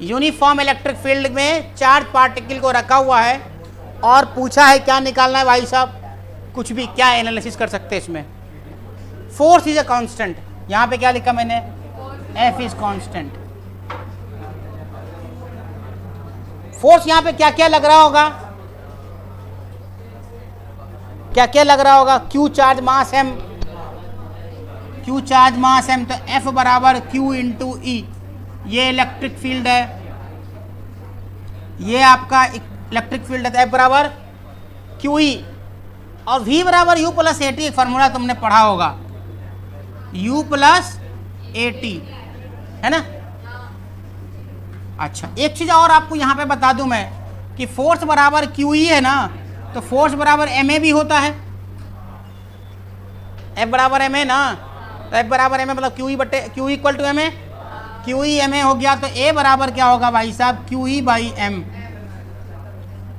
Uniform electric field में charge particle को रखा हुआ है और पूछा है क्या निकालना है भाई साहब, कुछ भी, क्या एनालिसिस कर सकते हैं इसमें। फोर्स इज अ कांस्टेंट, यहाँ पे क्या लिखा मैंने, एफ इज कांस्टेंट। फोर्स यहाँ पे क्या क्या लग रहा होगा, क्या क्या लग रहा होगा, क्यू चार्ज मास एम, क्यू चार्ज मास एम, तो एफ बराबर क्यू इंटू ई, ये इलेक्ट्रिक फील्ड है, ये आपका इलेक्ट्रिक फील्ड है, एफ बराबर क्यू ई, और वी बराबर यू प्लस ए टी, एक फार्मूला तुमने पढ़ा होगा, यू प्लस ए टी, है ना। अच्छा, एक चीज और आपको यहां पे बता दूं मैं कि फोर्स बराबर क्यू ई है ना, तो फोर्स बराबर एम ए भी होता है, एफ बराबर एम ए ना, तो एफ बराबर एम ए मतलब क्यू ई बटे Q equal to M A, Q E M A हो गया, तो ए बराबर क्या होगा भाई साहब, क्यू ई बाई एम,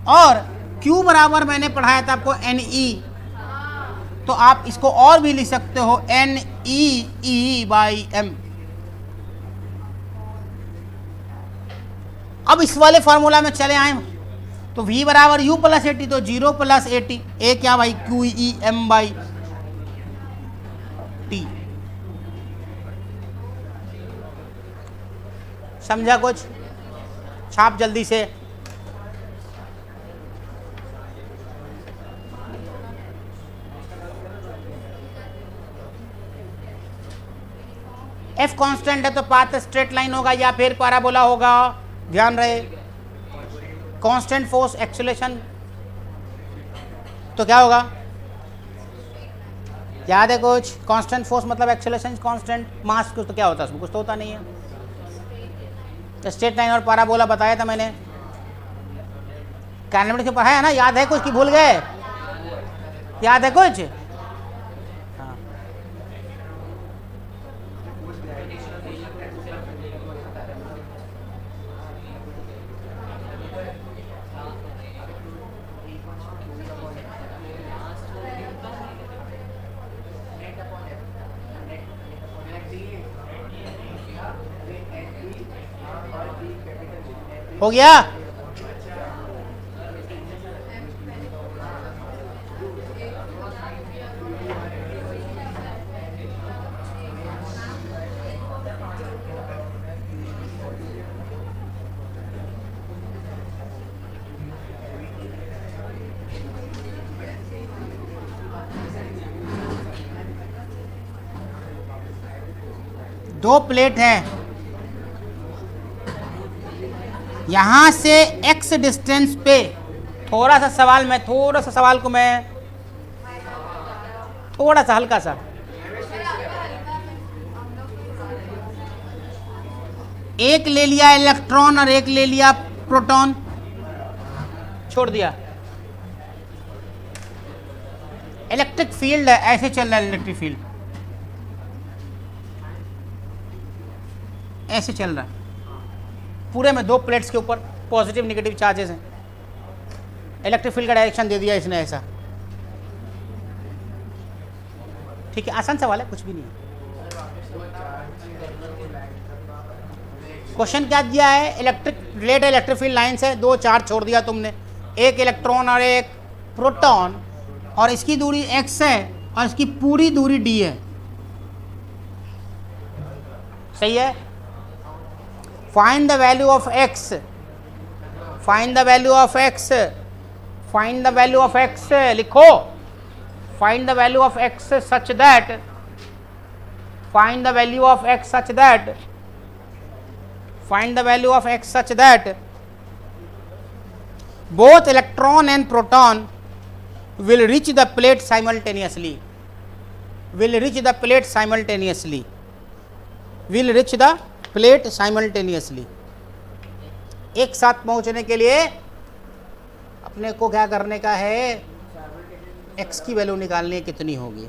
और क्यू बराबर मैंने पढ़ाया था आपको एन ई, तो आप इसको और भी लिख सकते हो एन ई बाई एम। अब इस वाले फार्मूला में चले आए तो v बराबर u प्लस ए टी, तो 0 प्लस ए टी, ए क्या भाई, Q E M by T. समझा कुछ, छाप जल्दी से। एफ कांस्टेंट है तो पाथ स्ट्रेट लाइन होगा या फिर पैराबोला होगा, ध्यान रहे। कांस्टेंट फोर्स एक्सेलरेशन तो क्या होगा, याद है कुछ, कांस्टेंट फोर्स मतलब एक्सेलरेशन कांस्टेंट, मास कुछ तो क्या होता है उसमें, कुछ तो होता नहीं है। तो स्ट्रेट लाइन और पैराबोला बताया था मैंने, काइनेमेटिक्स में पढ़ाया है ना, याद है कुछ कि भूल गए, याद है कुछ, हाँ। हो गया, दो प्लेट है, यहां से x डिस्टेंस पे, थोड़ा सा सवाल को मैं थोड़ा सा हल्का सा, एक ले लिया इलेक्ट्रॉन और एक ले लिया प्रोटॉन, छोड़ दिया। इलेक्ट्रिक फील्ड है, ऐसे चल रहा है इलेक्ट्रिक फील्ड, ऐसे चल रहा है पूरे में, दो प्लेट्स के ऊपर पॉजिटिव नेगेटिव चार्जेस हैं, इलेक्ट्रिक फील्ड का डायरेक्शन दे दिया इसने ऐसा, ठीक है, आसान सवाल है, कुछ भी नहीं है। क्वेश्चन क्या दिया है, इलेक्ट्रिक फील्ड लाइंस है, दो चार्ज छोड़ दिया तुमने, एक इलेक्ट्रॉन और एक प्रोटॉन, और इसकी दूरी x है और इसकी पूरी दूरी d है, सही है। Find the value of x, find the value of x, find the value of x, लिखो, find the value of x such that, find the value of x such that, find the value of x such that both electron and proton will reach the plate simultaneously, will reach the plate simultaneously, will reach the plate simultaneously. एक साथ पहुंचने के लिए अपने को क्या करने का है, x की वैल्यू निकालनी है, कितनी होगी,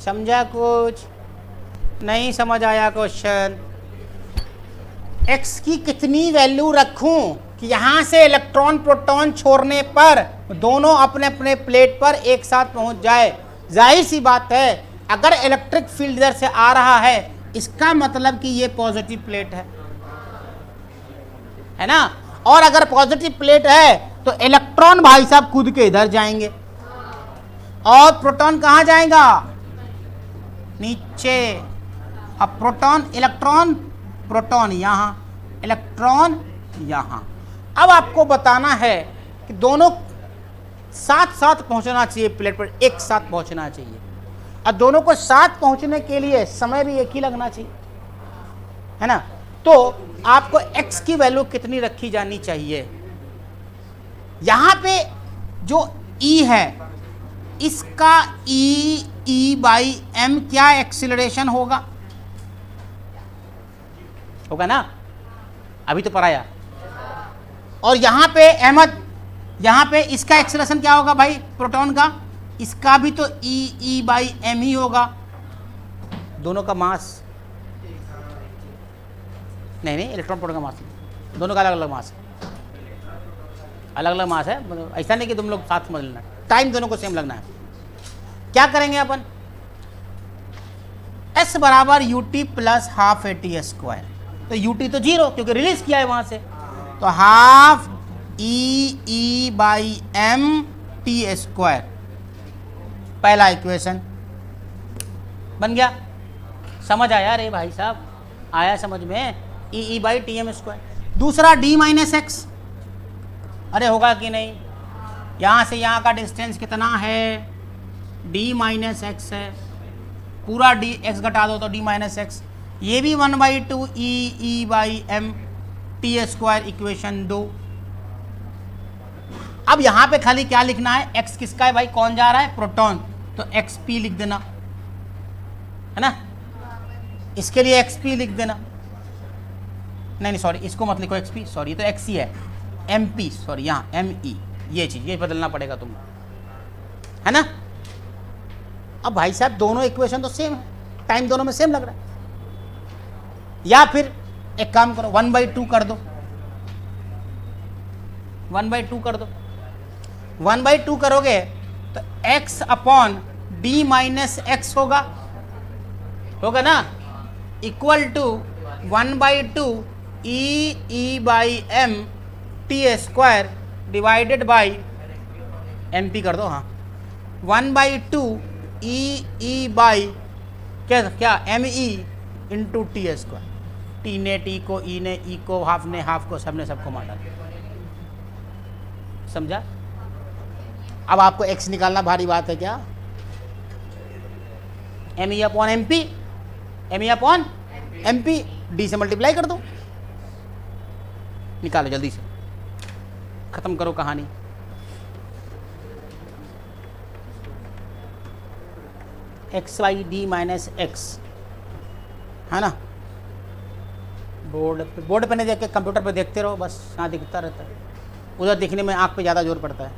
समझा कुछ, नहीं समझ आया क्वेश्चन, x की कितनी वैल्यू रखूं, कि यहां से इलेक्ट्रॉन प्रोटॉन छोड़ने पर दोनों अपने अपने प्लेट पर एक साथ पहुंच जाए। जाहिर सी बात है, अगर इलेक्ट्रिक फील्ड इधर से आ रहा है इसका मतलब कि ये पॉजिटिव प्लेट है ना। और अगर पॉजिटिव प्लेट है तो इलेक्ट्रॉन भाई साहब कूद के इधर जाएंगे और प्रोटॉन कहां जाएगा, नीचे। अब प्रोटॉन इलेक्ट्रॉन, प्रोटॉन यहां, इलेक्ट्रॉन यहां। अब आपको बताना है कि दोनों साथ साथ पहुंचना चाहिए, प्लेट पर एक साथ पहुंचना चाहिए, और दोनों को साथ पहुंचने के लिए समय भी एक ही लगना चाहिए, है ना। तो आपको x की वैल्यू कितनी रखी जानी चाहिए। यहां पे जो E है इसका E बाई m क्या एक्सीलरेशन होगा ना, अभी तो पढ़ाया। और यहां पे अहमद, यहां पे इसका एक्सीलरेशन क्या होगा भाई, प्रोटॉन का, इसका भी तो E बाई m ही होगा। दोनों का मास नहीं, इलेक्ट्रॉन प्रोटॉन का मास दोनों का अलग अलग मास है, अलग अलग मास है। ऐसा नहीं कि तुम लोग साथ समझ लेना, टाइम दोनों को सेम लगना है। क्या करेंगे अपन, S बराबर UT plus half AT square. तो UT तो जीरो क्योंकि रिलीज किया है वहां से, तो half E by m T square, पहला इक्वेशन बन गया। समझ आया रे भाई साहब, आया समझ में, E by T M square. दूसरा D माइनस एक्स, अरे होगा कि नहीं, यहाँ से यहाँ का डिस्टेंस कितना है, D माइनस एक्स है, पूरा D x घटा दो तो D माइनस एक्स, ये भी 1/2 E by m T square, equation 2। अब यहाँ पे खाली क्या लिखना है, x किसका है भाई, कौन जा रहा है, प्रोटॉन, तो xp लिख देना, है ना। इसके लिए xp लिख देना, नहीं सॉरी इसको मत लिखो xp, सॉरी ये तो x ही है, mp सॉरी यहाँ me, ये चीज ये बदलना पड़ेगा तुमको, है ना। अब भाई साहब दोनों इक्वेशन तो सेम है, टाइम दोनों में सेम लग रहा है। या फिर एक काम करो 1/2 कर दो, 1/2 कर दो, 1/2 करोगे तो x upon D minus x होगा ना, equal to 1/2 E by m T square divided by mp कर दो, हाँ 1/2 E बाई क्या me into T square, T ने टी को, ई ने ई को, हाफ ने हाफ को, सब ने सबको मार डाला, समझा। अब आपको x निकालना भारी बात है क्या, me upon mp, me upon mp, d से मल्टीप्लाई कर दो, निकालो जल्दी से, खत्म करो कहानी। X y D minus x, है ना। बोर्ड पे नहीं देख के कंप्यूटर पे देखते रहो, बस यहाँ दिखता रहता है, उधर दिखने में आँख पे ज़्यादा जोर पड़ता है।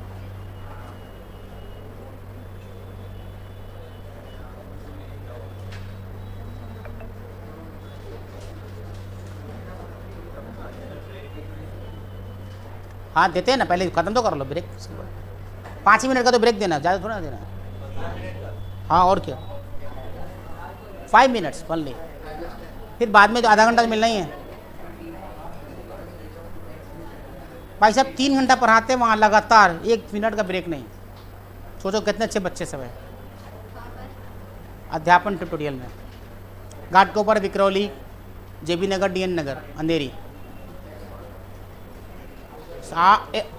हाँ देते हैं ना, पहले ख़त्म तो कर लो, ब्रेक 5 ही मिनट का तो ब्रेक देना, ज़्यादा थोड़ा देना। हाँ और क्या, 5 मिनट्स ओनली, फिर बाद में तो आधा घंटा तो मिलना ही है। भाई साहब 3 घंटा पढ़ाते हैं वहाँ लगातार, 1 मिनट का ब्रेक नहीं। सोचो कितने अच्छे बच्चे सब हैं अध्यापन ट्यूटोरियल में। घाट के ऊपर Vikhroli, JB Nagar, DN Nagar, Andheri,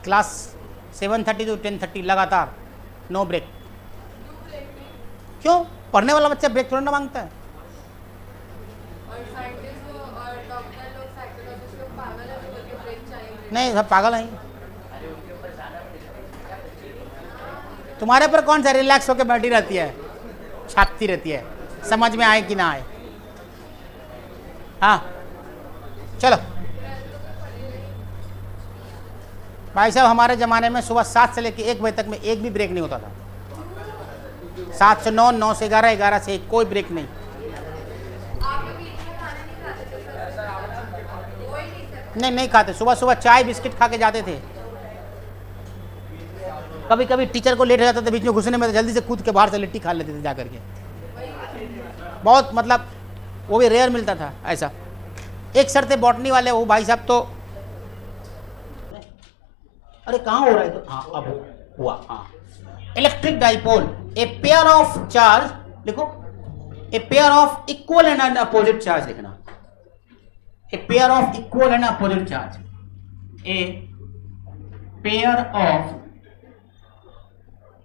class 7:30 to 10:30 लगातार, नो ब्रेक। क्यों, पढ़ने वाला बच्चा ब्रेक थोड़ा ना मांगता है। नहीं सब पागल हैं, तुम्हारे पर कौन सा रिलैक्स होकर बैठी रहती है, छापती रहती है, समझ में आए कि ना आए। हाँ चलो भाई साहब, हमारे ज़माने में सुबह 7 से लेकर 1 बजे तक में एक भी ब्रेक नहीं होता था। 7 से 9, 9 से 11, 11 से 1, कोई ब्रेक नहीं। नहीं नहीं खाते, सुबह सुबह चाय बिस्किट खा के जाते थे। कभी कभी टीचर को लेट हो जाता था बीच में घुसने में, तो जल्दी से कूद के बाहर से लिट्टी खा लेते थे जा करके। बहुत मतलब वो भी रेयर मिलता था ऐसा। एक सर थे बॉटनी वाले, वो भाई साहब तो, अरे कहाँ हो रहा है, तो हाँ अब हुआ। हाँ, electric dipole, a pair of charge, लिखो a pair of equal and opposite charge लिखना, a pair of equal and opposite charge, a pair of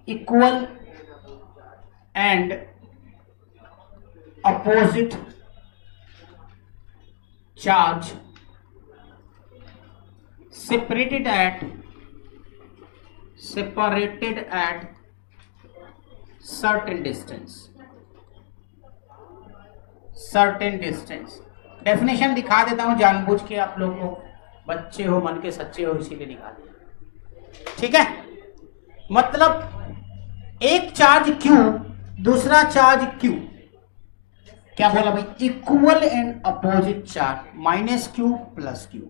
equal and opposite charge separated at certain distance। Definition दिखा देता हूं जानबूझ के, आप लोग को बच्चे हो, मन के सच्चे हो, इसीलिए दिखा दिया। ठीक है, मतलब एक चार्ज Q, दूसरा चार्ज Q, क्या बोला भाई, equal and opposite charge minus Q plus Q,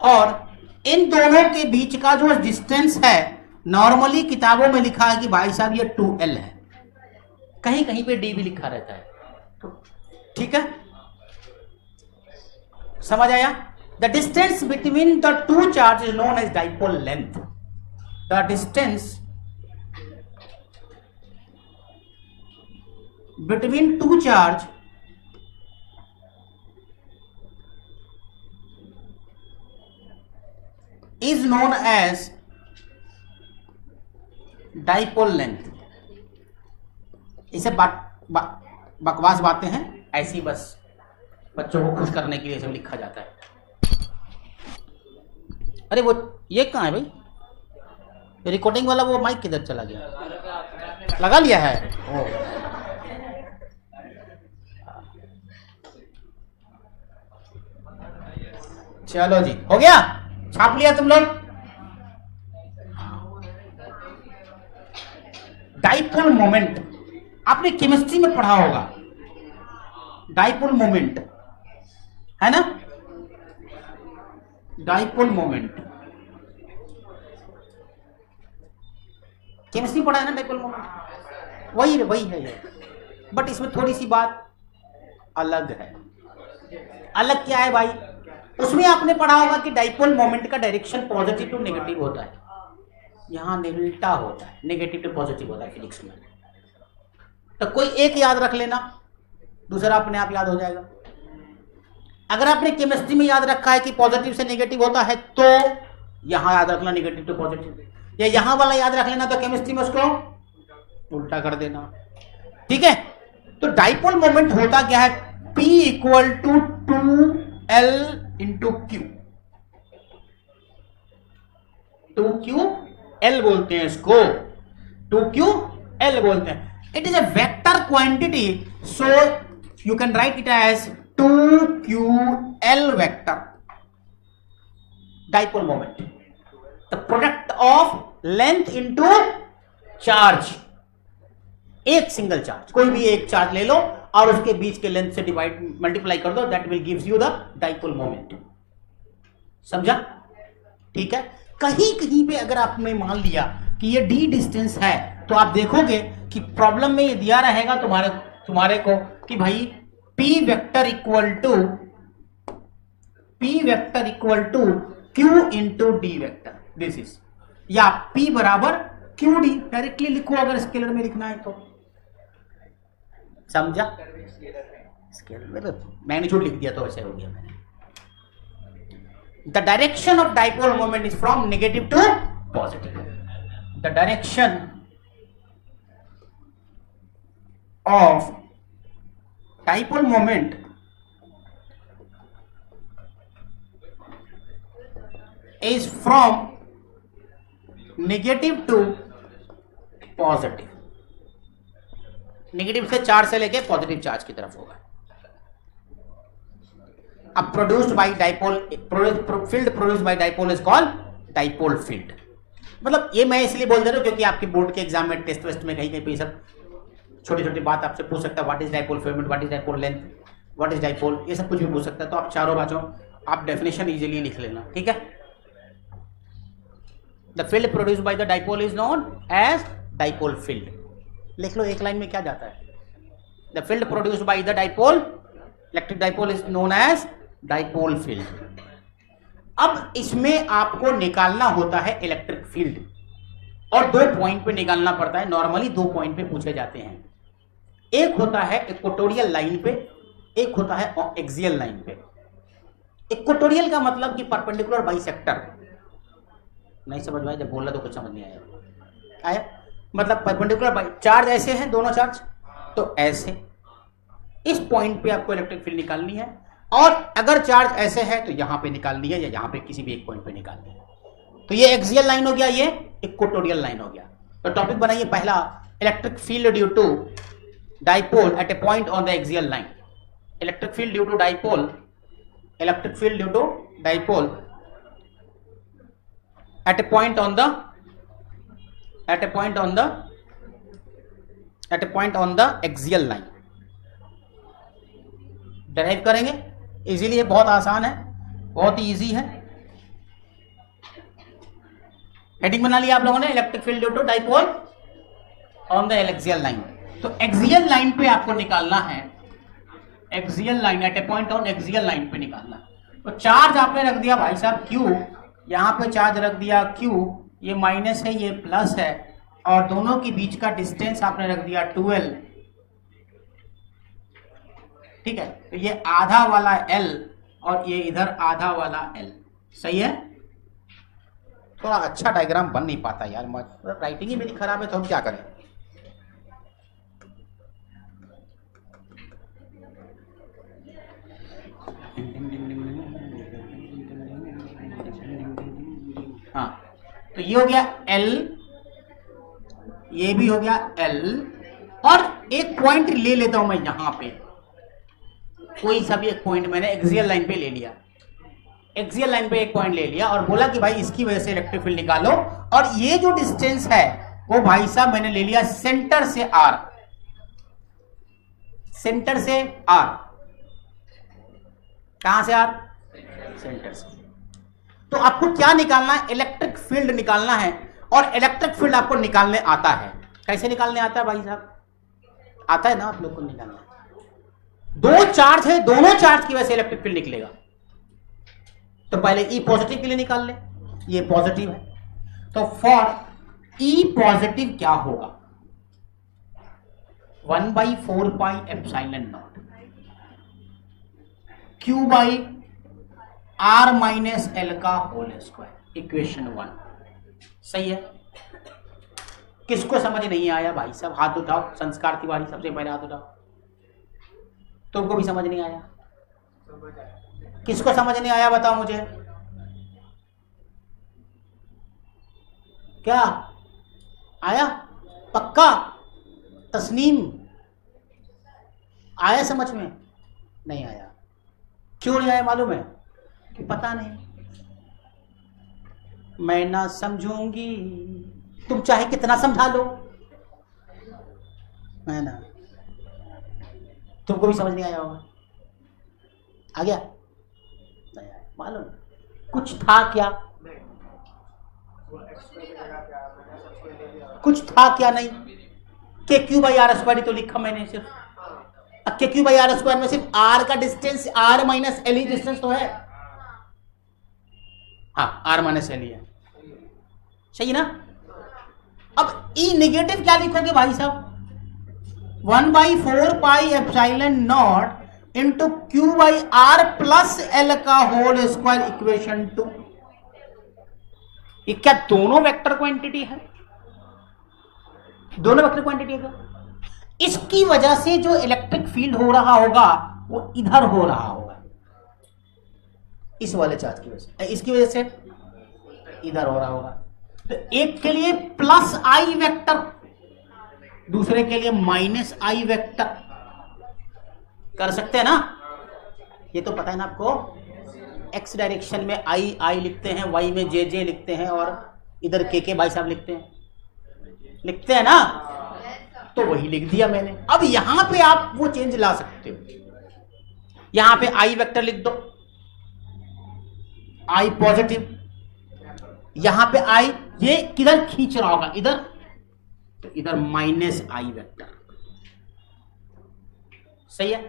और इन दोनों के बीच का जो डिस्टेंस है, नॉर्मली किताबों में लिखा है कि भाई साहब ये 2L है, कहीं कहीं पे D भी लिखा रहता है। ठीक है, समझ आया। The distance between the two charge is known as dipole length. The distance between two charge is known as dipole length। इसे बकवास बातें हैं, ऐसी बस बच्चों को खुश करने के लिए सब लिखा जाता है। अरे वो ये कहाँ है भाई, रिकॉर्डिंग वाला वो माइक किधर चला गया, लगा लिया है। ओ चलो जी, हो गया, छाप लिया तुम लोग। डाइपोल मोमेंट आपने केमिस्ट्री में पढ़ा होगा, डाइपोल मोमेंट है ना, डाइपोल मोमेंट केमिस्ट्री पढ़ा है ना, डाइपोल मोमेंट वही है ये, बट इसमें थोड़ी सी बात अलग है। अलग क्या है भाई, उसमें आपने पढ़ा होगा कि डाइपोल मोमेंट का डायरेक्शन पॉजिटिव टू नेगेटिव होता है, यहां उल्टा होता है, नेगेटिव टू पॉजिटिव होता है फिजिक्स में। तो कोई एक याद रख लेना, दूसरा अपने आप याद हो जाएगा। अगर आपने केमिस्ट्री में याद रखा है कि पॉजिटिव से नेगेटिव होता है, तो यहां याद रखना नेगेटिव टू पॉजिटिव, या यहां वाला याद रख लेना, तो केमिस्ट्री में उसको उल्टा कर देना। ठीक है, तो डाइपोल मोमेंट होता क्या है, P equal to 2L into Q, 2QL बोलते हैं इसको, 2QL बोलते हैं। It is a vector quantity, so you can write it as 2QL vector dipole moment, the product of length into charge. एक single charge, कोई भी एक charge ले लो और उसके बीच के लेंथ से डिवाइड मल्टीप्लाई कर दो, that will gives you the dipole moment. समझा? ठीक है, कहीं कहीं पे अगर आपने मान लिया कि ये d डिस्टेंस है, तो आप देखोगे कि प्रॉब्लम में ये दिया रहेगा तुम्हारे को कि भाई p vector equal to q into D vector, this is, या p बराबर क्यू डी, डायरेक्टली लिखो अगर स्केलर में लिखना है तो। समझा? स्केलर में तो मैग्नीट्यूड लिख दिया तो ऐसे हो गया मैंने। The direction of dipole moment is from negative to positive. The direction of dipole moment is from negative to positive, negative से चार्ज से लेके पॉजिटिव चार्ज की तरफ होगा। अब produced by dipole, field produced by dipole is called dipole field. मतलब ये मैं इसलिए बोल दे रहा हूं क्योंकि आपके बोर्ड के एग्जाम में, टेस्ट वेस्ट में कहीं कहीं पे सब छोटी छोटी बात आपसे पूछ सकता है, what is dipole moment, what is dipole length, what is dipole, ये सब कुछ भी पूछ सकता है। तो आप चारों बातों आप डेफिनेशन इजीली लिख लेना, ठीक है। The field produce by the dipole is known as dipole field. लिख लो एक लाइन में क्या जाता है। The field produced by the dipole, electric dipole is known as dipole field. अब इसमें आपको निकालना होता है इलेक्ट्रिक फील्ड, और 2 पॉइंट पे निकालना पड़ता है। नॉर्मली 2 पॉइंट पे पूछे जाते हैं। एक होता है इक्वेटोरियल लाइन पे, एक होता है एक्सियल लाइन पे। इक्वेटोरियल का मतलब कि परपेंडिकुलर बाइसेक्टर। नहीं समझ में आया? जब बोला तो कुछ समझ नहीं आया। मतलब परपेंडिकुलर चार्ज ऐसे हैं, दोनों चार्ज तो ऐसे, इस पॉइंट पे आपको इलेक्ट्रिक फील्ड निकालनी है। और अगर चार्ज ऐसे है तो यहां पे निकालनी है, या यहां पे किसी भी एक पॉइंट पे निकालनी है। तो ये एक्सियल लाइन हो गया, ये इक्वेटोरियल लाइन हो गया। तो टॉपिक बनाइए पहला, electric field due to dipole at a point on the axial line. Electric field due to dipole, electric field due to dipole at a point on the axial line derive करेंगे easily. ये बहुत आसान है, बहुत ही easy है। Heading बना लिया आप लोगों ने, electric field due to dipole on the axial line. तो एक्सियल लाइन पे आपको निकालना है, axial line at a point on axial line पे निकालना। तो चार्ज आपने रख दिया भाई साहब Q, यहां पे चार्ज रख दिया Q, ये माइनस है ये प्लस है, और दोनों के बीच का डिस्टेंस आपने रख दिया 12, ठीक है। तो ये आधा वाला L और ये इधर आधा वाला L, सही है। थोड़ा अच्छा डायग्राम बन नहीं पाता यार, राइटिंग ही मेरी खराब है, तो हम क्या करें। हाँ, तो ये हो गया L, ये भी हो गया L, और एक पॉइंट ले लेता हूं मैं यहां पे, कोई सा भी एक पॉइंट मैंने एक्सियल लाइन पे ले लिया। एक्सियल लाइन पे एक पॉइंट ले लिया और बोला कि भाई इसकी वजह से इलेक्ट्रिक फील्ड निकालो। और ये जो डिस्टेंस है वो भाई साहब मैंने ले लिया सेंटर से R, सेंटर से R। कहां से R? सेंटर से। तो आपको क्या निकालना है? इलेक्ट्रिक फील्ड निकालना है। और इलेक्ट्रिक फील्ड आपको निकालने आता है। कैसे निकालने आता है भाई साहब? आता है ना आप लोग को निकालना। 2 चार्ज है, दोनों चार्ज की वजह से इलेक्ट्रिक फील्ड निकलेगा। तो पहले E पॉजिटिव के लिए निकाल ले, ये पॉजिटिव है, तो फॉर E पॉजिटिव क्या होगा? 1/4 pi epsilon naught Q by R minus L का होल स्क्वायर, इक्वेशन 1। सही है। किसको समझ नहीं आया भाई साहब? हाथ उठाओ। संस्कार तिवारी सबसे पहले हाथ उठाओ। तुमको भी समझ नहीं आया? किसको समझ नहीं आया बताओ मुझे। क्या आया? पक्का? तस्नीम आया समझ में? नहीं आया। क्यों नहीं आया मालूम है? कि पता नहीं, मैं ना समझूंगी। तुम चाहे कितना समझा लो, है ना, तुमको भी समझ नहीं आया होगा। आ गया? नहीं आया मालूम। कुछ था क्या? कुछ था क्या? नहीं। के क्यू बाई आर स्क्वायर तो लिखा मैंने सिर्फ। के क्यू बाई आर स्क्वायर में सिर्फ आर का डिस्टेंस, आर माइनस एल ही डिस्टेंस तो है। हाँ, आर माइनस एल ही है, सही ना। अब ई निगेटिव क्या लिखोगे भाई साहब? 1/4 pi epsilon naught into Q by R plus L का होल स्क्वायर, इक्वेशन 2। ये क्या दोनों वेक्टर क्वांटिटी है? दोनों वेक्टर क्वांटिटी है। इसकी वजह से जो इलेक्ट्रिक फील्ड हो रहा होगा वो इधर हो रहा होगा, इस वाले चार्ज की वजह से। इसकी वजह से इधर हो रहा होगा। तो एक के लिए प्लस आई वेक्टर, दूसरे के लिए माइनस आई वेक्टर कर सकते हैं ना। ये तो पता है ना आपको। एक्स डायरेक्शन में आई आई लिखते हैं, वाई में जे जे लिखते हैं, और इधर के भाई साहब लिखते हैं ना। तो वही लिख दिया मैंने। अब यहां पे आप वो चेंज ला सकते हो। यहां पे आई वेक्टर लिख दो, आई पॉजिटिव, यहां पे आई ये किधर खींच रहा होगा, इधर, तो इधर माइनस आई वेक्टर। सही है।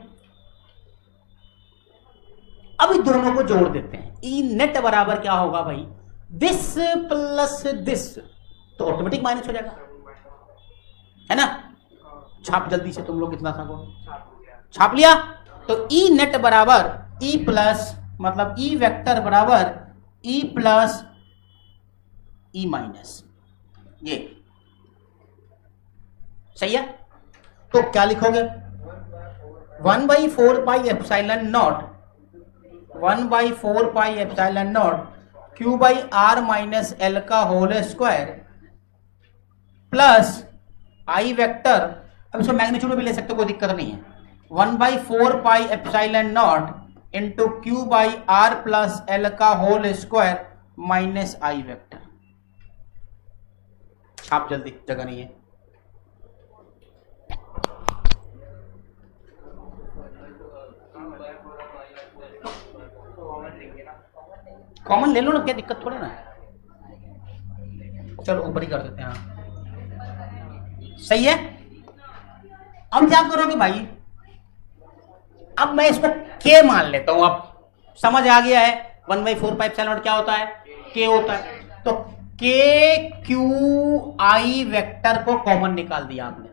अब इन दोनों को जोड़ देते हैं, ई नेट बराबर क्या होगा भाई, दिस प्लस दिस, तो ऑटोमेटिक माइनस हो जाएगा, है ना। छाप जल्दी से तुम लोग कितना सा को छाप लिया। तो ई नेट बराबर ई प्लस, मतलब ई वेक्टर बराबर ई प्लस ई माइनस, ये सही है। तो क्या लिखोगे, 1/4 pi epsilon naught, 1/4 pi epsilon naught Q by R minus L का whole square plus I vector, अब इसको मैग्नीट्यूड में भी ले सकते हो, कोई दिक्कत नहीं है, 1/4 pi epsilon naught into Q by R plus L का whole square minus I vector. छाप जल्दी, जगह नहीं है। कॉमन ले लो ना, क्या दिक्कत थोड़ी ना है। चलो ऊपर ही कर देते हैं। हाँ सही है। अब क्या करोगे भाई, अब मैं इसको के मान लेता हूं, अब समझ आ गया है 1/4 पाई एप्सिलॉन नॉट क्या होता है, के होता है। तो के क्यू आई वेक्टर को कॉमन निकाल दिया आपने,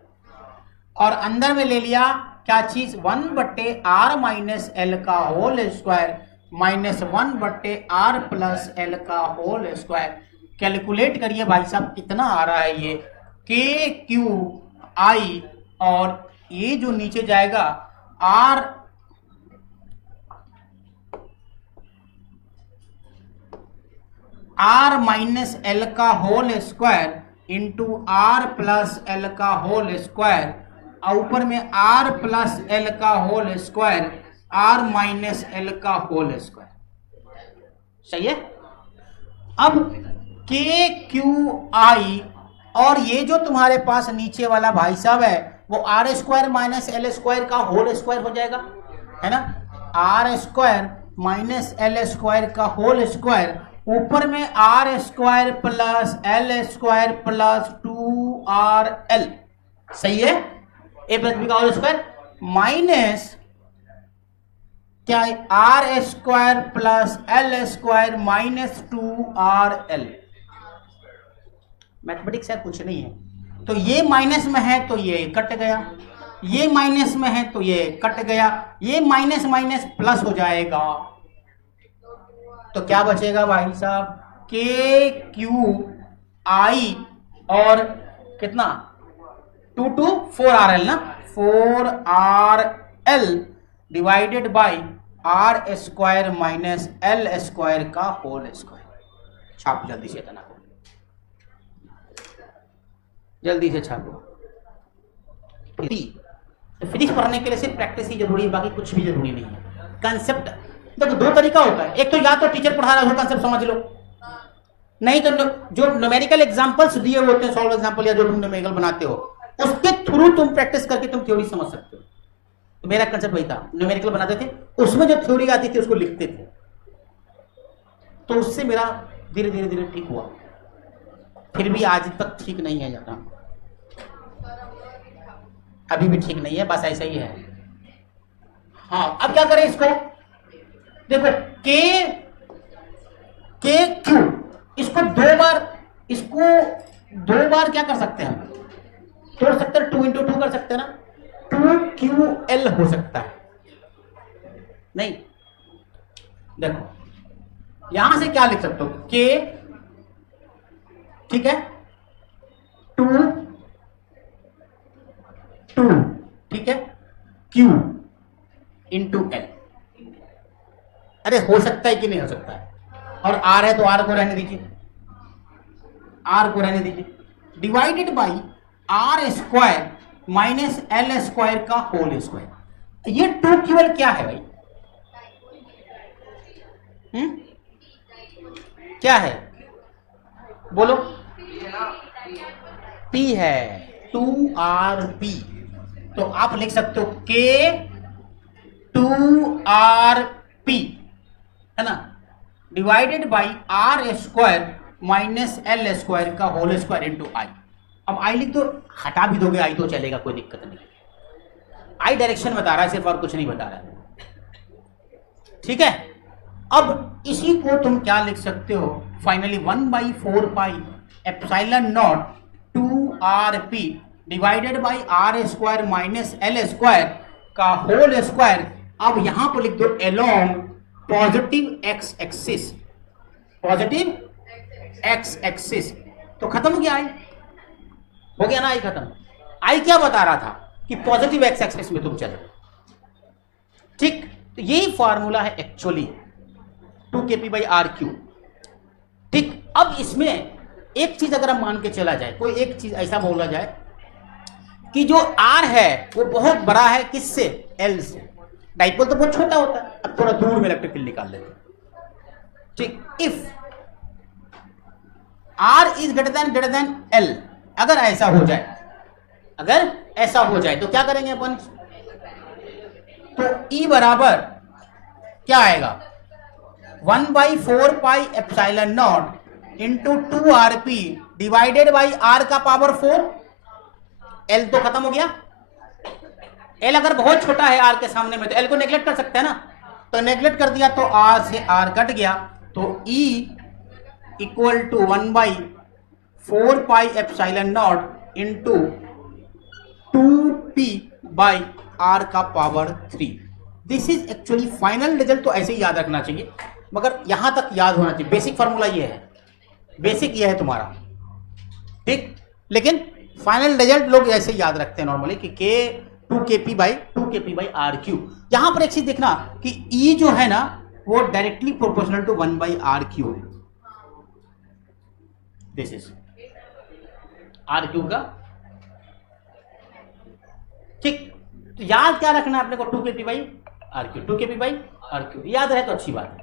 और अंदर में ले लिया क्या चीज, 1/r माइनस एल का whole square minus 1/r plus L का होल स्क्वायर। कैलकुलेट करिए भाई साहब कितना आ रहा है ये, के क्यू आई, और ये जो नीचे जाएगा आर माइनस एल का whole square into R plus L का होल स्क्वायर, और ऊपर में आर प्लस एल का whole square, R minus L का होल स्क्वायर। सही है। अब के क्यू आई, और ये जो तुम्हारे पास नीचे वाला भाई साहब है वो R square minus L square का होल स्क्वायर हो जाएगा, है ना। R square minus L square का होल स्क्वायर, ऊपर में R square plus L square plus 2RL। सही है। ए प्लस बी का होल स्क्वायर माइनस क्या है, R square plus L square minus 2RL। Mathematics यार कुछ नहीं है। तो ये माइनस में है तो ये कट गया, ये माइनस में है तो ये कट गया, ये माइनस माइनस प्लस हो जाएगा, तो क्या बचेगा भाई साहब, के क्यू आई और कितना 2 4RL ना, 4RL divided by R square minus L square का होल स्क्वायर। छापो जल्दी से, इतना जल्दी से छापो। फिजिक्स पढ़ने के लिए सिर्फ प्रैक्टिस ही जरूरी है, बाकी कुछ भी जरूरी नहीं है। कंसेप्ट देखो दो तरीका होता है, एक तो या तो टीचर पढ़ा रहा हो कंसेप्ट समझ लो, नहीं तो जो न्यूमेरिकल एग्जांपल्स दिए होते हैं, सॉल्व एग्जांपल या जो तुम न्यूमेरिकल बनाते हो उसके थ्रू तुम प्रैक्टिस करके तुम थ्योरी समझ सकते हो। तो मेरा कंसेप्ट वही था, न्यूमेरिकल बनाते थे, उसमें जो थ्योरी आती थी उसको लिखते थे, तो उससे मेरा धीरे धीरे धीरे ठीक हुआ। फिर भी आज तक ठीक नहीं है ज़्यादा, अभी भी ठीक नहीं है, बस ऐसा ही है। हाँ अब क्या करें इसको, देखो के क्यू, इसको दो बार क्या कर सकते हैं, तोड़ सकते हैं, 2 × 2 कर सकते हैं ना, 2QL हो सकता है। नहीं देखो यहां से क्या लिख सकते हो, के ठीक है 2 ठीक है Q × L। अरे हो सकता है कि नहीं हो सकता है, और R है तो R को रहने दीजिए, R को रहने दीजिए, divided by R square minus L square का होल स्क्वायर। ये 2QL क्या है भाई, क्या है बोलो, P है, 2RP। तो आप लिख सकते हो के 2RP, है ना, divided by R square minus L square का होल स्क्वायर इंटू आई। अब आई लिख दो, हटा भी दोगे आई तो चलेगा, कोई दिक्कत नहीं। आई डायरेक्शन बता रहा है सिर्फ, और कुछ नहीं बता रहा है, ठीक है। अब इसी को तुम क्या लिख सकते हो finally, 1/4 epsilon naught 2rp divided by R square minus L square का होल स्क्वायर। अब यहां पर लिख दो along positive X axis, positive X axis. तो खत्म हो गया आई, हो गया ना आई खत्म। आई क्या बता रहा था कि पॉजिटिव एक्स एक्सिस में तुम चलो, ठीक। तो यही फॉर्मूला है एक्चुअली 2kp/r3, ठीक। अब इसमें एक चीज अगर हम मान के चला जाए, कोई एक चीज ऐसा बोला जाए कि जो r है वो बहुत बड़ा है किससे, l से। डाइपोल तो बहुत छोटा होता है, अब थोड़ा दूर में इलेक्ट्रिक फील्ड निकाल लेते हैं, ठीक। If r is greater then l, अगर ऐसा हो जाए, अगर ऐसा हो जाए तो क्या करेंगे अपन, तो E बराबर क्या आएगा 1/4 epsilon naught into 2rp divided by r का पावर 4। L तो खत्म हो गया, L अगर बहुत छोटा है r के सामने में तो L को नेग्लेक्ट कर सकते हैं ना, तो नेग्लेक्ट कर दिया तो r से r कट गया, तो E equal to 1/4 epsilon naught into 2p by r का power 3। This is actually final result. तो ऐसे ही याद रखना चाहिए, मगर यहां तक याद होना चाहिए। बेसिक फार्मूला ये है, बेसिक ये है तुम्हारा, ठीक। लेकिन फाइनल रिजल्ट लोग ऐसे याद रखते हैं नॉर्मली कि k 2kp/r3। यहां पर एक चीज देखना कि E जो है ना वो डायरेक्टली प्रोपोर्शनल टू 1/r3 है। दिस इज r3 का, ठीक। तो याद क्या रखना है अपने को, 2kp/r3, 2kp/r3 याद रहे तो अच्छी बात है।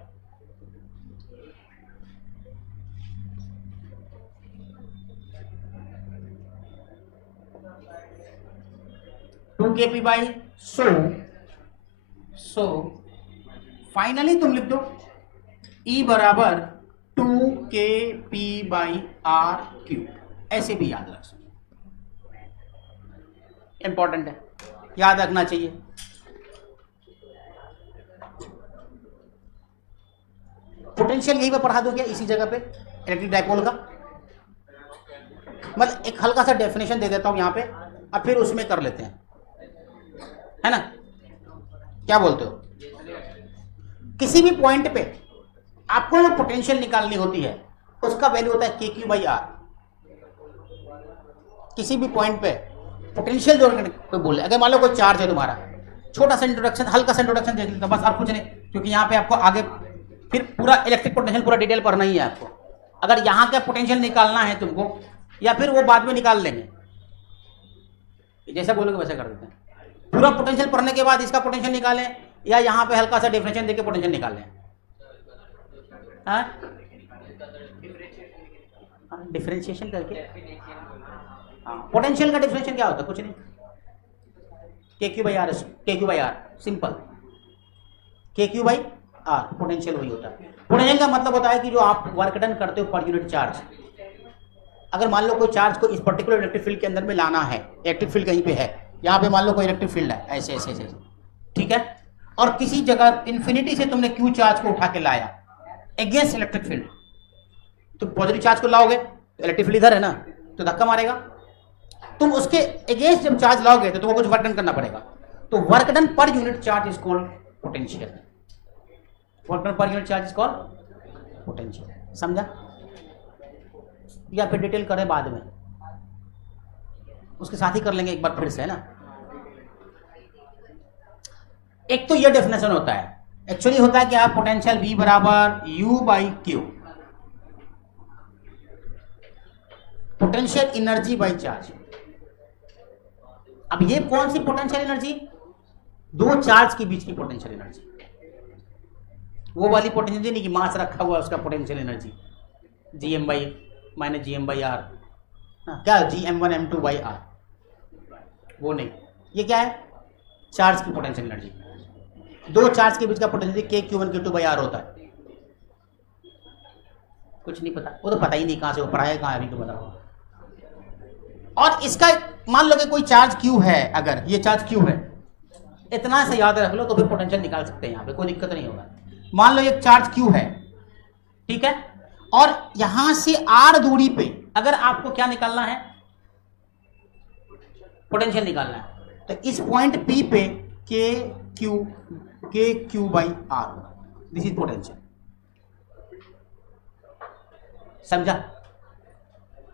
सो फाइनली तुम लिख दो E बराबर 2kp/r3, ऐसे भी याद रख सकते, इंपॉर्टेंट है, याद रखना चाहिए। पोटेंशियल यही पे पढ़ा दो क्या, इसी जगह पे इलेक्ट्रिक डाइपोल का, मतलब एक हल्का सा डेफिनेशन दे देता हूं यहां पे, अब फिर उसमें कर लेते हैं, है ना, क्या बोलते हो। किसी भी पॉइंट पे आपको जो पोटेंशियल निकालनी होती है उसका वैल्यू होता है kq/r। किसी भी पॉइंट पे पोटेंशियल जो कोई बोले, अगर मान लो कोई चार्ज है तुम्हारा, छोटा सा इंट्रोडक्शन, हल्का सा इंट्रोडक्शन देख लेते बस, और कुछ नहीं, क्योंकि यहाँ पे आपको आगे फिर पूरा इलेक्ट्रिक पोटेंशियल पूरा डिटेल पढ़ना ही है आपको। अगर यहाँ का पोटेंशियल निकालना है तुमको, या फिर वो बाद में निकाल लेंगे, जैसा बोलोगे वैसा कर देते हैं। पूरा पोटेंशियल पढ़ने के बाद इसका पोटेंशियल निकालें, या यहाँ पे हल्का सा डिफरेंशियल देके पोटेंशियल निकालें, डिफरेंशिएशन करके। पोटेंशियल का डिफरेंशियल क्या होता है, कुछ नहीं, kq/r सिंपल, kq/r पोटेंशियल वही होता है। पोटेंशियल का मतलब होता है कि जो आप वर्क डन करते हो पर यूनिट चार्ज। अगर मान लो कोई चार्ज को इस पर्टिकुलर इलेक्ट्रिक फील्ड के अंदर में लाना है, इलेक्ट्रिक फील्ड कहीं पे है, यहाँ पे मान लो कोई इलेक्ट्रिक फील्ड है ऐसे ऐसे ऐसे, ठीक है, और किसी जगह इन्फिनिटी से तुमने क्यू चार्ज को उठा के लाया अगेंस्ट इलेक्ट्रिक फील्ड, तो पॉजिटिव चार्ज को लाओगे तो इलेक्ट्रिक फील्ड इधर है ना, तो धक्का मारेगा। तुम उसके अगेंस्ट जब चार्ज लाओगे तो तुमको कुछ वर्क डन करना पड़ेगा, तो work done per unit charge is called potential. Work done per unit charge is called potential, समझा, या फिर डिटेल करें बाद में, उसके साथ ही कर लेंगे एक बार फिर से, है ना। एक तो ये डेफिनेशन होता है, एक्चुअली होता है कि आप पोटेंशियल V बराबर U/Q, potential energy by charge. अब ये कौन सी पोटेंशियल एनर्जी, दो चार्ज के बीच की पोटेंशियल एनर्जी, वो वाली पोटेंशियल नहीं कि मास रखा हुआ उसका पोटेंशियल एनर्जी Gm/-Gm/r, क्या Gm1m2/r, वो नहीं, ये क्या है, चार्ज की पोटेंशियल एनर्जी। दो चार्ज के बीच का पोटेंशियल kq1 q2/r होता है, कुछ नहीं पता, वो तो पता ही नहीं कहां से वो पढ़ाया कहां अभी तो बताओ। और इसका मान लो कि कोई चार्ज Q है, अगर ये चार्ज Q है, इतना से याद रख लो तो फिर पोटेंशियल निकाल सकते हैं, यहाँ पे कोई दिक्कत नहीं होगा। मान लो एक चार्ज Q है, ठीक है, और यहां से R दूरी पे अगर आपको क्या निकालना है, पोटेंशियल निकालना है, तो इस पॉइंट P पे K Q by R, this is potential. समझा?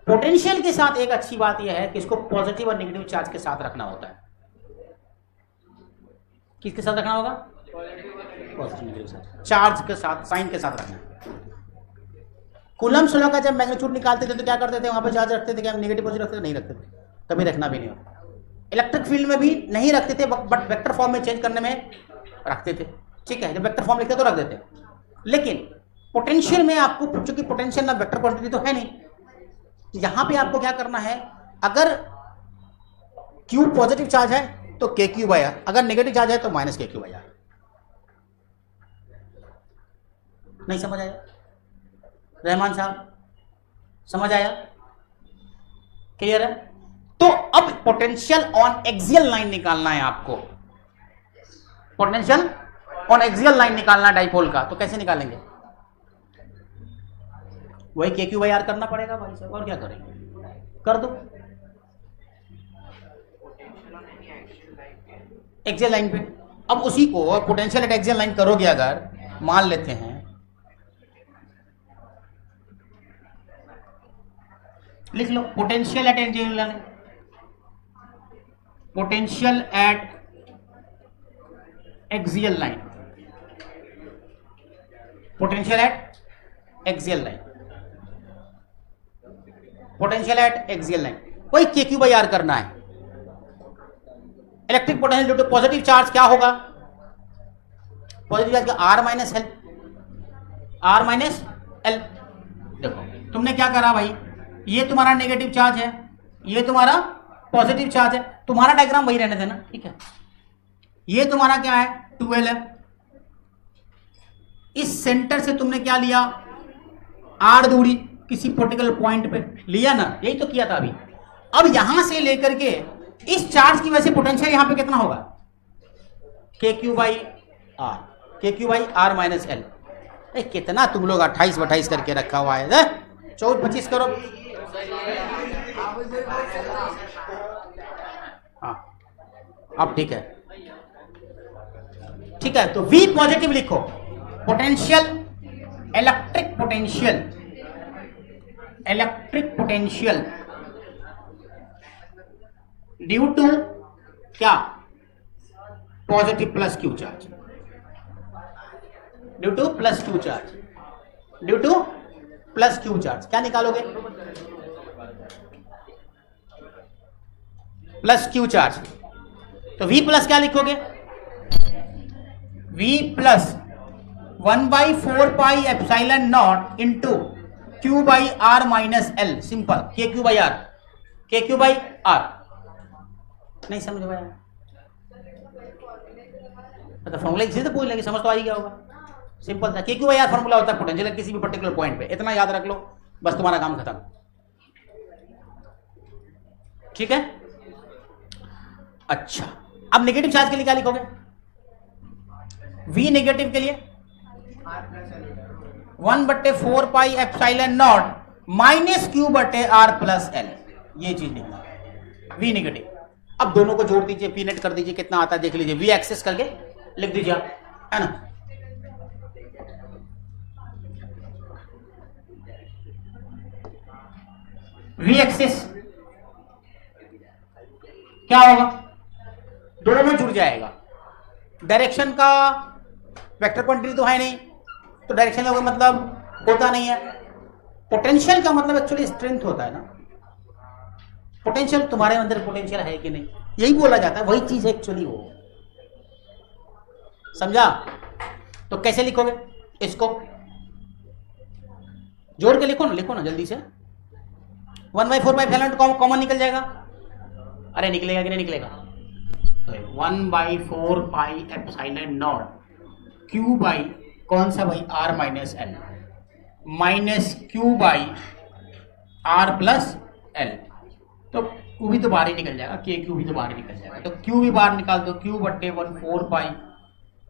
पोटेंशियल के साथ एक अच्छी बात यह है कि इसको पॉजिटिव और नेगेटिव चार्ज के साथ रखना होता है। किसके साथ रखना होगा? पॉजिटिव नेगेटिव चार्ज के साथ, साइन के साथ रखना। कूलम्ब्स लॉ का जब मैग्नीट्यूड निकालते थे तो क्या करते थे, वहां पे चार्ज रखते थे क्या? नेगेटिव पॉजिटिव रखते थे? नहीं रखते थे, कभी रखना भी नहीं होता। इलेक्ट्रिक फील्ड में भी नहीं रखते थे, बट वेक्टर फॉर्म में चेंज करने में रखते थे। ठीक है, जब वेक्टर फॉर्म लिखते तो रख देते। लेकिन पोटेंशियल में आपको, चूंकि पोटेंशियल ना वेक्टर क्वांटिटी तो है नहीं, यहां पे आपको क्या करना है, अगर Q पॉजिटिव चार्ज है तो KQ बाई आर, अगर नेगेटिव चार्ज है तो माइनस KQ बाई आर। नहीं समझ आया रहमान साहब? समझ आया? क्लियर है? तो अब पोटेंशियल ऑन एक्सियल लाइन निकालना है आपको, पोटेंशियल ऑन एक्सियल लाइन निकालना डाइपोल का। तो कैसे निकालेंगे? वही KQ बाई आर करना पड़ेगा भाई साहब, और क्या करेंगे? कर दो एक्सियल लाइन पे। अब उसी को पोटेंशियल एट एक्सियल लाइन करोगे, अगर मान लेते हैं, लिख लो potential at axial line, potential at axial line, potential at axial line, potential at axial line, वही KQ बाई आर करना है। Electric potential due to positive charge क्या होगा? पॉजिटिव चार्ज का R minus L, R minus L. देखो तुमने क्या करा भाई, ये तुम्हारा नेगेटिव चार्ज है, ये तुम्हारा पॉजिटिव चार्ज है, तुम्हारा डायग्राम वही रहने देना, ठीक है। ये तुम्हारा क्या है, 12 है। इस सेंटर से तुमने क्या लिया, R दूरी किसी पर्टिकुलर पॉइंट पे लिया ना, यही तो किया था अभी। अब यहां से लेकर के इस चार्ज की वजह से पोटेंशियल यहां पे कितना होगा, KQ by R, KQ by R minus L. कितना तुम लोग 28-28 करके रखा हुआ है, 24-25 करो। हाँ अब ठीक है, ठीक है। तो V पॉजिटिव लिखो, potential, electric potential, electric potential due to क्या, positive plus Q charge, due to plus Q charge, due to plus Q charge. क्या निकालोगे, प्लस Q चार्ज। तो V प्लस क्या लिखोगे, V plus 1/4 pi epsilon naught into Q by R minus L, simple, KQ by R, KQ by R. नहीं समझ में आया तो फॉर्मूला इसी से पूछ लेंगे, समझ तो आ ही गया होगा, सिंपल था। KQ बाई आर फॉर्मूला होता है पोटेंशियल किसी भी पर्टिकुलर पॉइंट पे, इतना याद रख लो बस, तुम्हारा काम खत्म। ठीक है, अच्छा। अब नेगेटिव चार्ज के लिए क्या लिखोगे, V नेगेटिव के लिए 1/4 pi epsilon not minus Q बटे आर प्लस एल, ये चीज लिखना, V नेगेटिव। अब दोनों को जोड़ दीजिए, P नेट कर दीजिए, कितना आता है देख लीजिए, V एक्सेस करके लिख दीजिए, है ना। V एक्सेस क्या होगा, दोनों में जुड़ जाएगा। डायरेक्शन का वेक्टर क्वांटिटी तो है नहीं, तो डायरेक्शन का कोई मतलब होता नहीं है। पोटेंशियल का मतलब एक्चुअली स्ट्रेंथ होता है ना, पोटेंशियल तुम्हारे अंदर पोटेंशियल है कि नहीं, यही बोला जाता है, वही चीज है एक्चुअली वो, समझा। तो कैसे लिखोगे इसको, जोड़ के लिखो ना, लिखो ना जल्दी से। 1/4 पाई एप्सिलॉन कॉमन निकल जाएगा, अरे निकलेगा कि नहीं निकलेगा, तो 1/4 pi epsilon naught Q by कौन सा भाई, R minus L, minus Q by R plus L. तो क्यू भी तो बाहर ही निकल जाएगा, के क्यू भी तो बाहर ही निकल जाएगा, तो क्यू भी बाहर निकाल दो, क्यू बट्टे 1/4 pi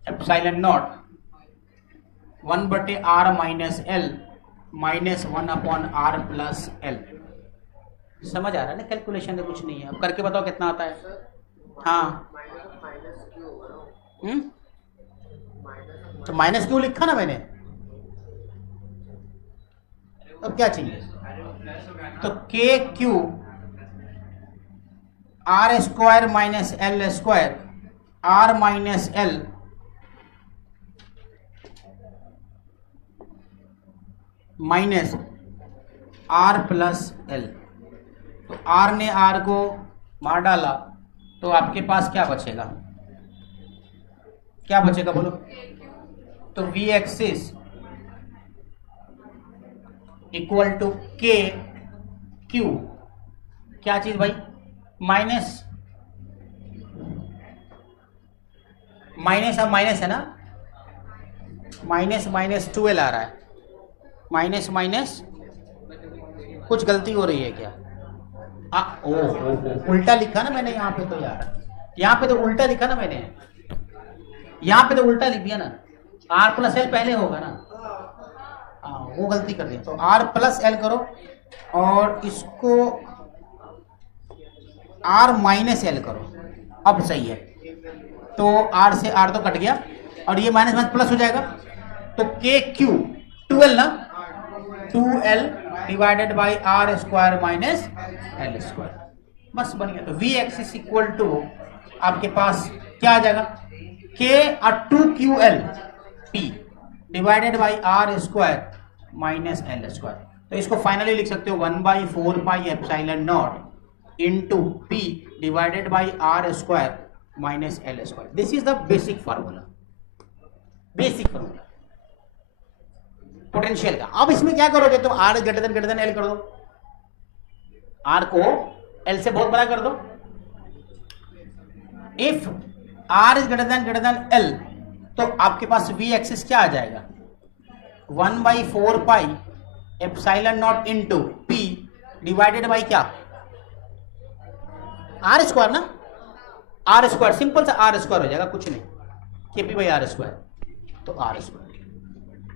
epsilon not 1/r minus L minus 1/r plus L. समझ आ रहा है ना, कैलकुलेशन में कुछ नहीं है। अब करके बताओ कितना आता है। हाँ तो माइनस क्यू लिखा ना मैंने, अब क्या चाहिए, तो K Q R square minus L square R minus L minus R plus L. तो आर ने आर को मार डाला तो आपके पास क्या बचेगा, क्या बचेगा बोलो। तो वी एक्सिस इक्वल टू के क्यू, क्या चीज भाई, माइनस माइनस, अब माइनस है ना, माइनस माइनस 12 आ रहा है, माइनस माइनस कुछ गलती हो रही है क्या, उल्टा लिखा ना मैंने यहाँ पे, तो यार यहाँ पे तो उल्टा लिखा ना मैंने, यहाँ पे तो उल्टा लिख दिया ना, आर प्लस एल पहले होगा ना, वो गलती कर दी। तो आर प्लस एल करो और इसको आर माइनस एल करो, अब सही है। तो आर से आर तो कट गया और ये माइनस माइनस प्लस हो जाएगा, तो के क्यू 12 ना, 2l divided by R square minus L square, बस बन गया। तो वी एक्सिस इक्वल टू आपके पास क्या आ जाएगा, के और 2ql p divided by R square minus L square. तो इसको फाइनली लिख सकते हो 1/4 pi epsilon naught into p divided by R square minus L square. This is the basic formula, basic formula potential का। अब इसमें क्या करोगे, तो आर ग्रेटर देन एल कर दो, आर को एल से बहुत बड़ा कर दो। If R is greater than L तो आपके पास वी एक्सिस क्या आ जाएगा, 1/4 pi epsilon naught into P divided by क्या, आर स्क्वायर ना, आर स्क्वायर, सिंपल सा आर स्क्वायर हो जाएगा, कुछ नहीं, K P by R square, तो R square.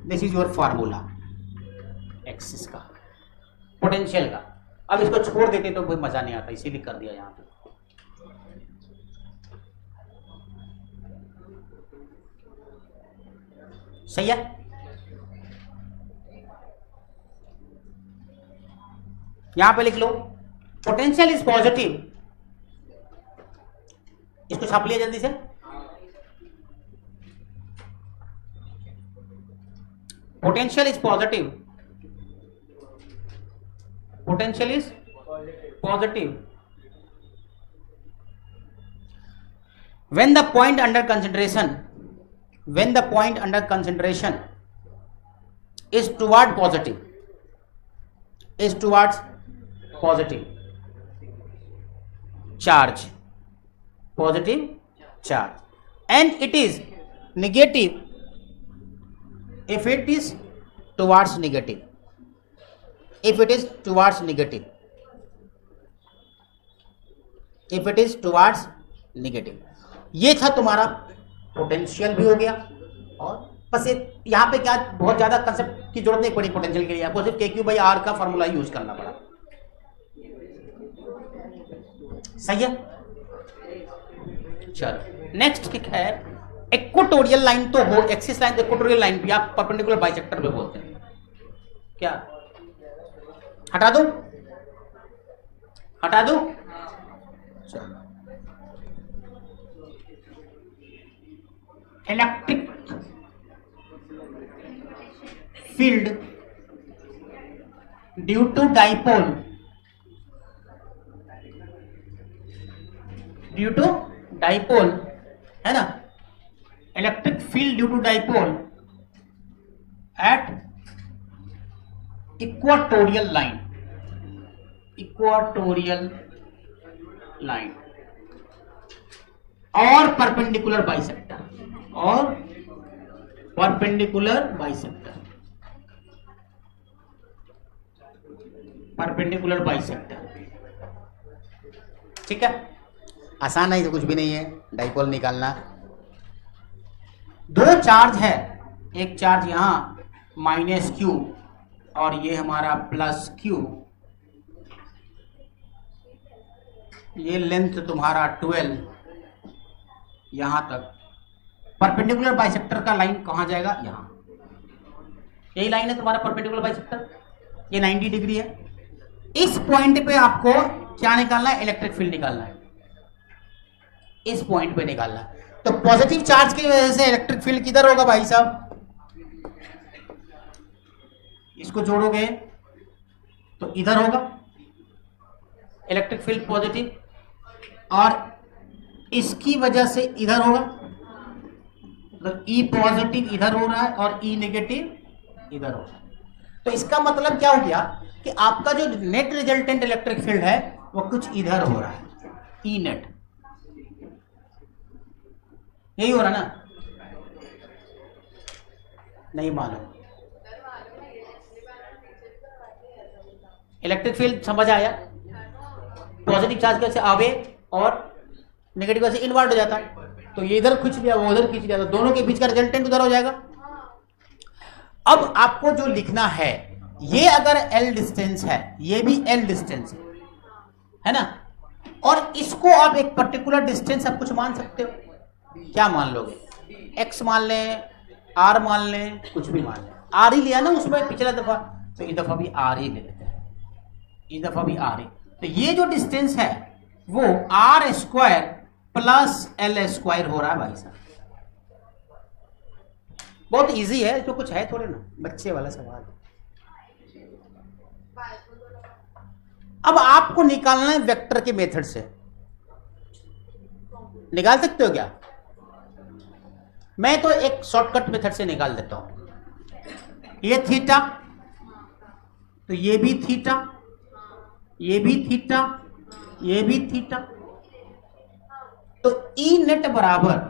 This is your formula axis का, पोटेंशियल का। अब इसको छोड़ देते तो कोई मजा नहीं आता, इसीलिए कर दिया यहां पे। सही है, यहां पे लिख लो पोटेंशियल इज पॉजिटिव, इसको छाप लिया जल्दी से। Potential is positive, potential is positive when the point under concentration, when the point under concentration is toward positive, is towards positive charge, positive charge, and it is negative if it is towards negative, if it is towards negative, if it is towards negative। ये था तुम्हारा potential भी हो गया, और बस यहाँ पे क्या बहुत ज्यादा कंसेप्ट की जरूरत नहीं पड़ी पोटेंशियल के लिए, आपको सिर्फ के क्यू बाई आर का फॉर्मूला यूज करना पड़ा। सही है, चलो नेक्स्ट क्या है, इक्वेटोरियल लाइन तो हो, एक्सिस लाइन, इक्वेटोरियल लाइन भी आप परपेंडिकुलर बाइसेक्टर पे बोलते हैं, क्या हटा दो, हटा दो, चलो electric field due to dipole, due to dipole है ना, electric field due to dipole at equatorial line, equatorial line और परपेंडिकुलर बाइसेक्टर, और परपेंडिकुलर बाइसेक्टर। Perpendicular bisector. ठीक है, आसान है, तो कुछ भी नहीं है डाइपोल निकालना। दो चार्ज है, एक चार्ज यहां माइनस क्यू और ये हमारा प्लस क्यू, ये लेंथ तुम्हारा 12 यहां तक। परपेंडिकुलर बाइसेक्टर का लाइन कहां जाएगा, यहां, यही लाइन है तुम्हारा परपेंडिकुलर बाइसेक्टर, ये 90 डिग्री है। इस पॉइंट पे आपको क्या निकालना है, इलेक्ट्रिक फील्ड निकालना है, इस पॉइंट पे निकालना है। तो पॉजिटिव चार्ज की वजह से इलेक्ट्रिक फील्ड किधर होगा भाई साहब, इसको जोड़ोगे तो इधर होगा इलेक्ट्रिक फील्ड पॉजिटिव, और इसकी वजह से इधर होगा, मतलब ई पॉजिटिव इधर हो रहा है और ई नेगेटिव इधर हो रहा है। तो इसका मतलब क्या हो गया कि आपका जो नेट रिजल्टेंट इलेक्ट्रिक फील्ड है वो कुछ इधर हो रहा है, ई नेट, यही हो रहा ना, नहीं मालूम। इलेक्ट्रिक फील्ड समझ आया, पॉजिटिव चार्ज कैसे आवे और नेगेटिव कैसे इनवर्ट हो जाता है, तो ये इधर खींच लिया वो उधर खींच लिया, तो दोनों के बीच का रिजल्टेंट उधर हो जाएगा। अब आपको जो लिखना है, ये अगर L डिस्टेंस है, ये भी L डिस्टेंस है ना, और इसको आप एक पर्टिकुलर डिस्टेंस आप कुछ मान सकते हो, क्या मान लोगे, x मान लें, r मान लें, कुछ भी मान लें, r ही लिया ना उसमें पिछला दफा, तो इस दफा भी r ही ले लेते हैं, इस दफा भी r ही। तो ये जो डिस्टेंस है वो r square plus L square हो रहा है भाई साहब। बहुत इजी है, तो कुछ है थोड़े ना, बच्चे वाला सवाल। अब आपको निकालना है वेक्टर के मेथड से, निकाल सकते हो क्या, मैं तो एक शॉर्टकट मेथड से निकाल देता हूं। ये थीटा, तो ये भी थीटा, ये भी थीटा, ये भी थीटा, तो ई नेट बराबर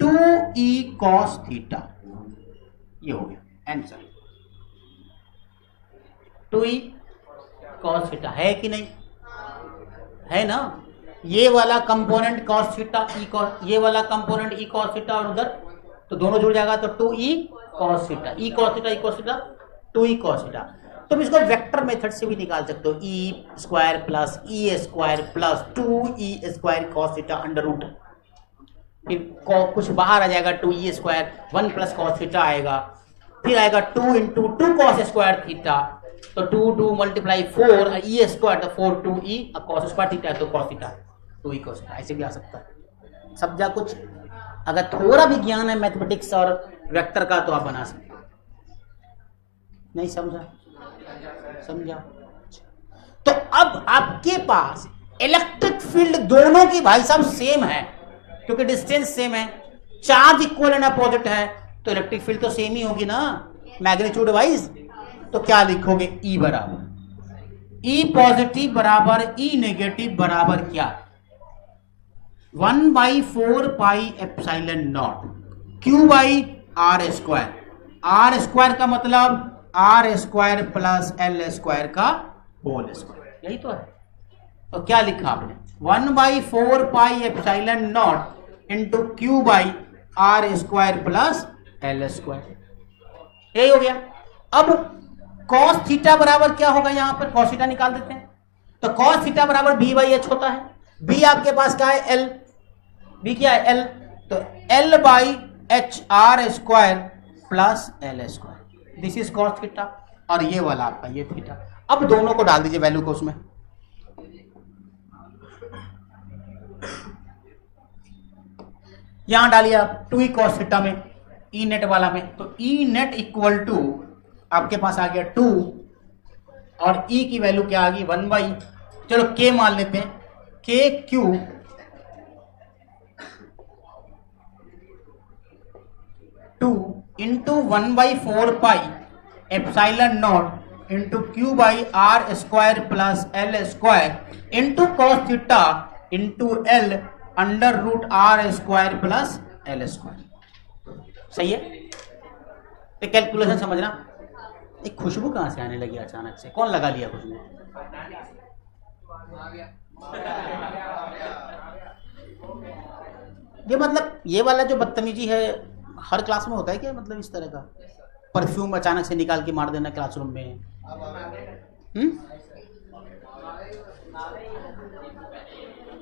2e cos थीटा, ये हो गया आंसर। 2e cos थीटा है कि नहीं, है ना, ये वाला कंपोनेंट cos थीटा, ये वाला कंपोनेंट e cos थीटा, और उधर तो दोनों जुड़ जाएगा, तो 2e cos theta, e cos theta, e cos theta, 2e cos theta. तुम इसको वेक्टर मेथड से भी निकाल सकते हो, e square plus e square plus 2e square cos theta under root, फिर कुछ बाहर आ जाएगा 2e square, 1 plus cos theta आएगा, फिर आएगा 2 इंटू 2 cos स्क्वायर थीटा, तो 2 मल्टीप्लाई 4 e स्क्वायर, तो 4 2e cos स्क्वायर थीटा, तो cos theta 2e cos theta, ऐसे भी आ सकता है। समझा कुछ, अगर थोड़ा भी ज्ञान है मैथमेटिक्स और वेक्टर का तो आप बना सकते हो, नहीं समझा, समझा। तो अब आपके पास इलेक्ट्रिक फील्ड दोनों की भाई साहब सेम है, क्योंकि डिस्टेंस सेम है, चार्ज इक्वल एंड अपोजिट है, तो इलेक्ट्रिक फील्ड तो सेम ही होगी ना मैग्नीट्यूड वाइज। तो क्या लिखोगे, E बराबर, E पॉजिटिव बराबर E नेगेटिव बराबर क्या, 1/4 pi epsilon naught Q by R square, R square का मतलब R square plus L square का होल स्क्वायर, यही तो है। तो क्या लिखा आपने, 1/4 pi epsilon naught into Q by R square plus L square, यही हो गया। अब cos थीटा बराबर क्या होगा, यहां पर cos थीटा निकाल देते हैं, तो cos थीटा बराबर b बाई एच होता है, b आपके पास क्या है, L, b क्या है, L, तो L by H R square plus L square, this is cos theta, और ये वाला आपका ये थीटा। अब दोनों को डाल दीजिए वैल्यू को उसमें, यहां डालिए आप 2e cos थीटा में, ई नेट वाला में, तो ई नेट इक्वल टू आपके पास आ गया 2, और ई की वैल्यू क्या आ गई 1 बाई, चलो के मान लेते हैं, K Q two into 1/4 pi epsilon naught into Q by R square plus L square into cos theta into L under root R square plus L square, सही है। तो कैलकुलेशन समझना, एक खुशबू कहाँ से आने लगी अचानक से? कौन लगा लिया खुशबू? ये मतलब ये वाला जो बदतमीजी है हर क्लास में होता है क्या? मतलब इस तरह का परफ्यूम अचानक से निकाल के मार देना क्लासरूम में?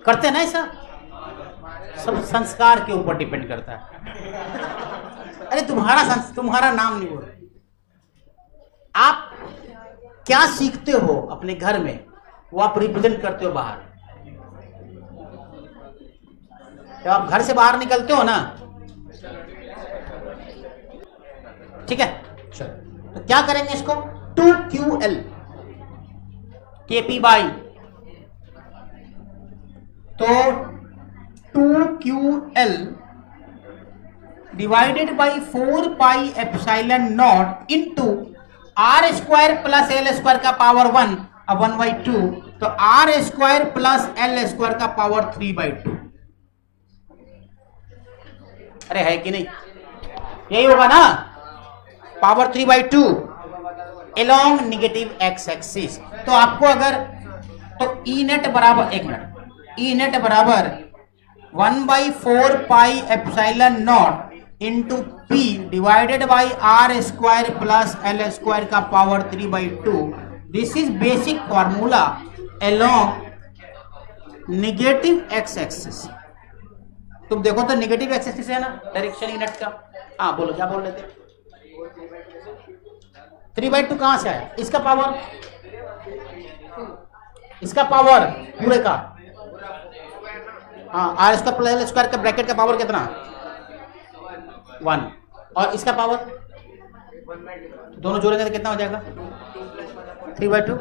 करते हैं ना ऐसा? सब संस्कार के ऊपर डिपेंड करता है। अरे तुम्हारा नाम नहीं बोल। आप क्या सीखते हो अपने घर में वो आप रिप्रेजेंट करते हो बाहर। जब आप घर से बाहर निकलते हो ना, ठीक है, तो क्या करेंगे इसको? 2QL KP बाई, तो 2QL divided by 4 pi epsilon naught into R square plus L square का पावर 1 अब 1/2, तो R square plus L square का पावर 3/2। अरे है कि नहीं? यही होगा ना, power 3/2 along negative X axis. तो आपको अगर तो ई नेट बराबर, एक मिनट, ई नेट बराबर 1/4 pi epsilon naught into P divided by R square plus L square का power 3/2। This is basic formula along negative X axis. तुम देखो तो नेगेटिव एक्स एक्सिस है ना, डायरेक्शन ई नेट का। हाँ बोलो, क्या बोल रहे थे? 3/2 कहां से आया? इसका पावर, इसका पावर पूरे का, हाँ, R square plus L square का ब्रैकेट का पावर कितना? 1, और इसका पावर दोनों जोड़ेंगे तो कितना हो जाएगा? 3/2।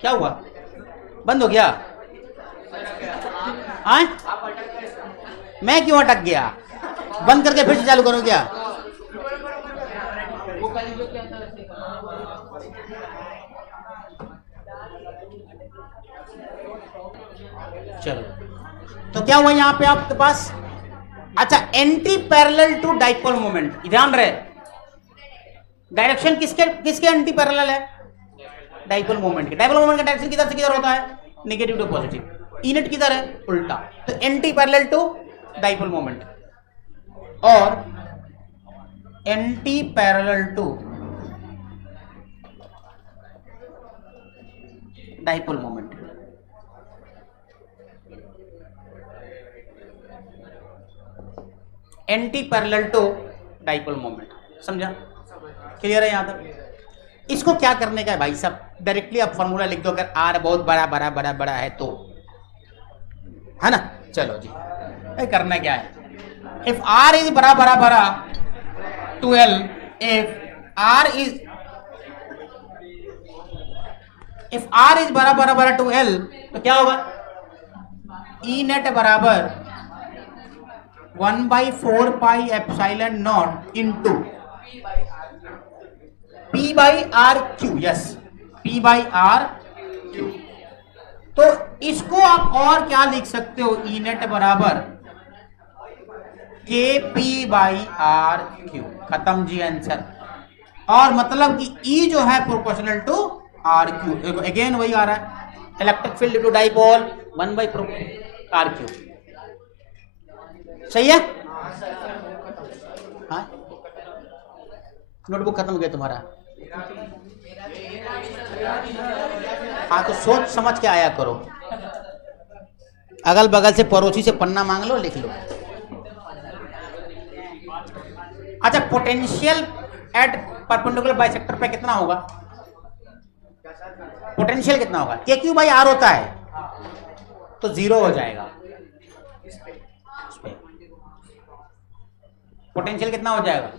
क्या हुआ? बंद हो गया? आए? मैं क्यों अटक गया? बंद करके फिर से चालू करूं क्या? चलो, तो क्या हुआ यहां पे आपके पास? अच्छा, anti parallel to dipole moment, ध्यान रहे, डायरेक्शन किसके एंटी पैरेलल है? डाइपोल मोमेंट के। डाइपोल मोमेंट का डायरेक्शन किधर से किधर होता है? Negative to positive. E net किधर है? उल्टा। तो anti parallel to dipole moment और anti parallel to dipole moment. Anti parallel to dipole moment, समझा? क्लियर है यहां तक? इसको क्या करने का है भाई साहब? डायरेक्टली आप फॉर्मूला लिख दो, अगर आर बहुत बड़ा बड़ा बड़ा बड़ा है तो, है ना? चलो जी, करना क्या है? इफ आर इज बड़ा बड़ा बड़ा 12, इफ आर इज बड़ा बड़ा बड़ा 12, तो क्या होगा? ई नेट बराबर 1/4 pi epsilon naught into P by R cube. Yes, P by R cube. तो इसको आप और क्या लिख सकते हो? ई नेट बराबर KP बाई आर क्यू। खत्म जी आंसर। और मतलब कि E जो है proportional to R cube. Again वही आ रहा है, इलेक्ट्रिक फील्ड टू डाइपोल 1/आर क्यू। सही है? हाँ, नोटबुक खत्म हो गया तुम्हारा? हाँ, तो सोच समझ के आया करो। अगल बगल से पड़ोसी से पन्ना मांग लो, लिख लो। अच्छा, पोटेंशियल एट परपेंडिकुलर बाइसेक्टर पे कितना होगा? पोटेंशियल कितना होगा? KQ बाई आर होता है, तो 0 हो जाएगा। पोटेंशियल कितना हो जाएगा?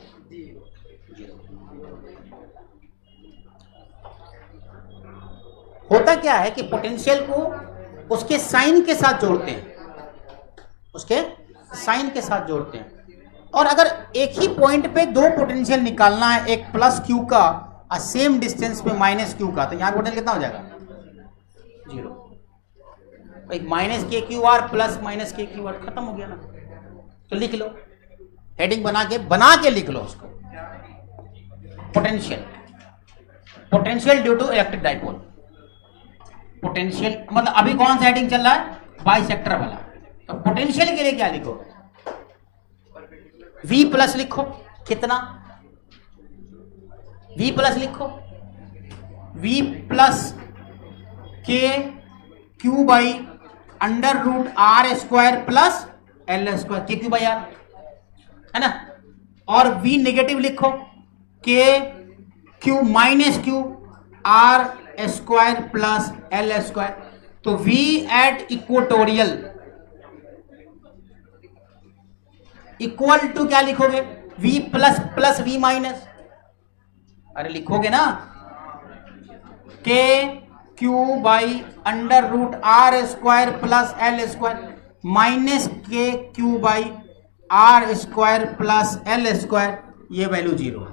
होता क्या है कि पोटेंशियल को उसके साइन के साथ जोड़ते हैं, उसके साइन के साथ जोड़ते हैं। और अगर एक ही पॉइंट पे दो पोटेंशियल निकालना है, एक प्लस क्यू का और सेम डिस्टेंस पे माइनस क्यू का, तो यहाँ पोटेंशियल कितना हो जाएगा? 0। Minus KQR plus minus KQR, खत्म हो गया ना। तो लिख लो, हेडिंग बना के लिख लो उसको। Potential due to electric dipole. Potential मतलब अभी कौन सा हेडिंग चल रहा है, बाइसेक्टर वाला। तो पोटेंशियल के लिए क्या लिखो, V प्लस लिखो। कितना, V प्लस लिखो, V plus K Q by under root R square plus L square, K Q by R, है ना। और V नेगेटिव लिखो, K Q minus Q R square plus L square. तो V at equatorial equal to क्या लिखोगे, V plus plus V minus, अरे लिखोगे ना, K Q by under root R square plus L square minus K Q by R square plus L square, ये value 0।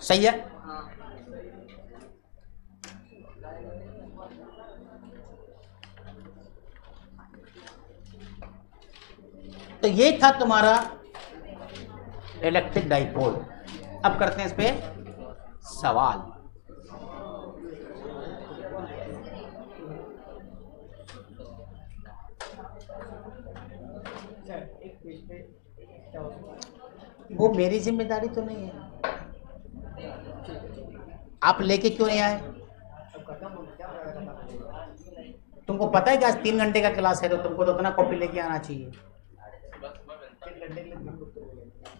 सही है। तो ये था तुम्हारा इलेक्ट्रिक डाइपोल। अब करते हैं इस पे सवाल। वो मेरी जिम्मेदारी तो नहीं है, आप लेके क्यों नहीं आए? तुमको पता है कि आज 3 घंटे का क्लास है, तो तुमको तो उतना कॉपी लेके आना चाहिए।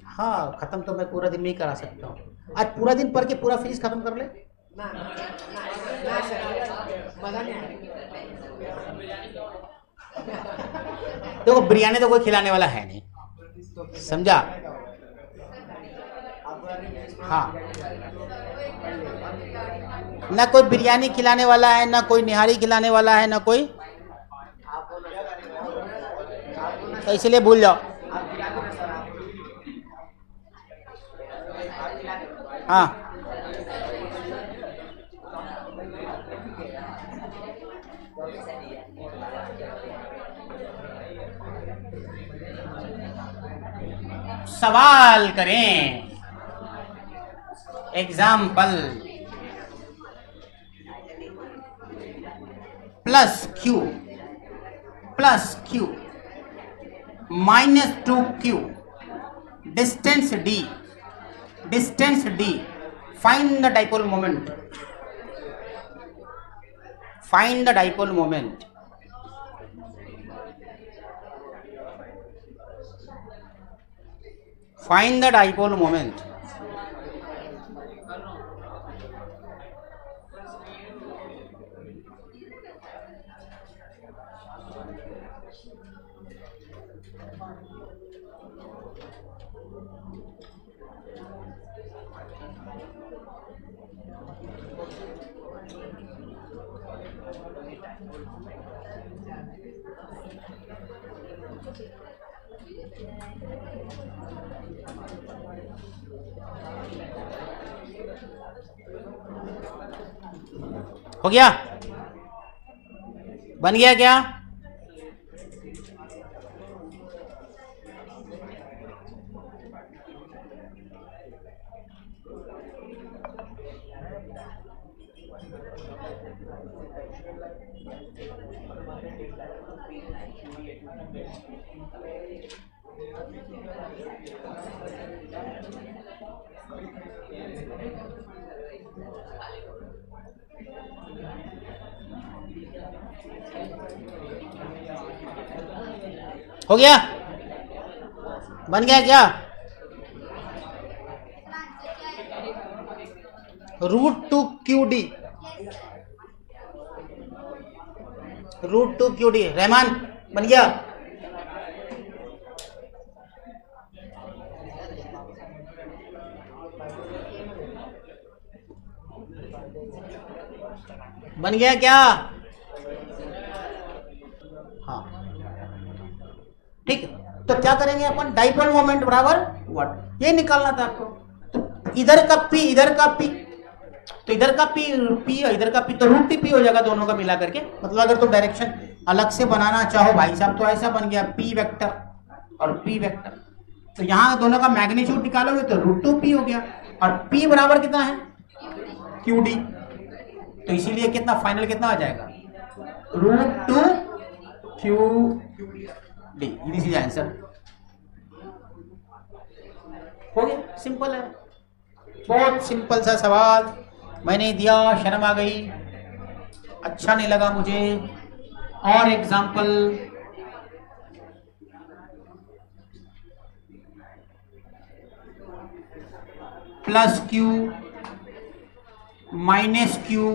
हाँ, खत्म तो मैं पूरा दिन में ही करा सकता हूँ। आज पूरा दिन पढ़ के पूरा फीस खत्म कर ले। देखो बिरयानी तो कोई खिलाने वाला है नहीं, समझा? हाँ, ना कोई बिरयानी खिलाने वाला है, ना कोई निहारी खिलाने वाला है, ना कोई, तो इसलिए भूल जाओ। हाँ, सवाल करें। Example, plus Q minus 2q distance d, find the dipole moment, find the dipole moment. Find the dipole moment. हो गया? बन गया क्या? हो गया? बन गया क्या? √2QD, √2QD। रहमान, बन गया? बन गया क्या? हाँ, ठीक है। तो क्या करेंगे अपन, डाइपोल मोमेंट बराबर व्हाट, ये निकालना था आपको। तो इधर का P, इधर का P, तो इधर का पी पी इधर का पी तो रूट टी पी हो जाएगा दोनों का मिला करके। मतलब अगर तुम डायरेक्शन अलग से बनाना चाहो भाई साहब तो ऐसा बन गया पी वेक्टर और पी वेक्टर। तो यहाँ दोनों का मैग्नीट्यूड निकालोगे तो रूट टू पी हो गया और पी बराबर कितना है क्यू डी। तो इसीलिए कितना फाइनल कितना आ जाएगा root two Q D. This is answer. हो गया, सिंपल है, बहुत सिंपल सा सवाल मैंने दिया, शर्म आ गई, अच्छा नहीं लगा मुझे। और example plus Q minus Q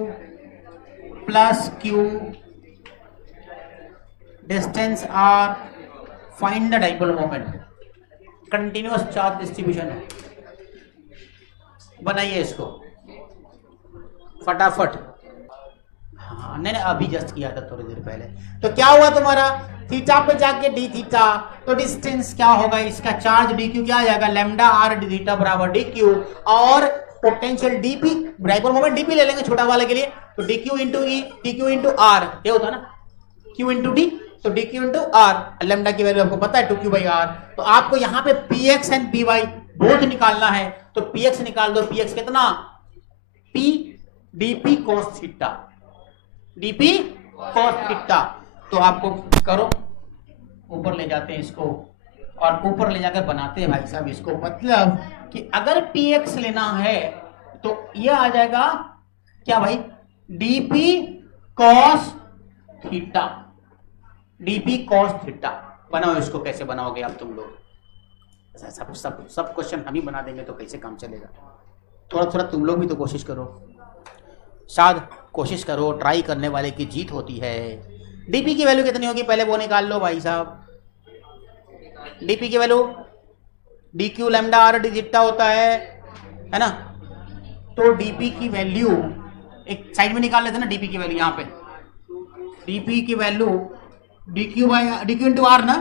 plus Q distance R, find the dipole moment. Continuous charge distribution है, बनाइए इसको फटाफट। हाँ नहीं अभी जस्ट किया था थोड़ी देर पहले। तो क्या हुआ तुम्हारा थीटा पे जाके डी थीटा, तो डिस्टेंस क्या होगा इसका चार्ज डी क्यू क्या आ जाएगा लैम्डा आर डी थीटा बराबर डी क्यू, और potential DP dipole moment DP ले लेंगे छोटा वाले के लिए, तो D Q into E D Q into R ये होता है ना क्यू इंटू डी, तो D Q into R lambda की वैल्यू आपको पता है 2q बाई आर। तो आपको यहाँ पे P X and P Y both निकालना है, तो पी एक्स निकाल दो, पी एक्स कितना P DP cos theta DP cos theta. तो आपको करो ऊपर ले जाते हैं इसको और ऊपर ले जाकर बनाते हैं भाई साहब इसको। मतलब कि अगर पी एक्स लेना है तो ये आ जाएगा क्या भाई DP cos theta DP cos theta. बनाओ इसको, कैसे बनाओगे आप तुम लोग, सब सब सब क्वेश्चन हम ही बना देंगे तो कैसे काम चलेगा। थोड़ा थोड़ा तुम लोग भी तो कोशिश करो, शायद कोशिश करो, ट्राई करने वाले की जीत होती है। डीपी की वैल्यू कितनी होगी पहले वो निकाल लो भाई साहब। डीपी की value D Q lambda R D theta होता है ना। तो डीपी की वैल्यू एक साइड में निकाल लेते हैं ना, डीपी की वैल्यू यहाँ पे डीपी की value D Q by D Q into R ना,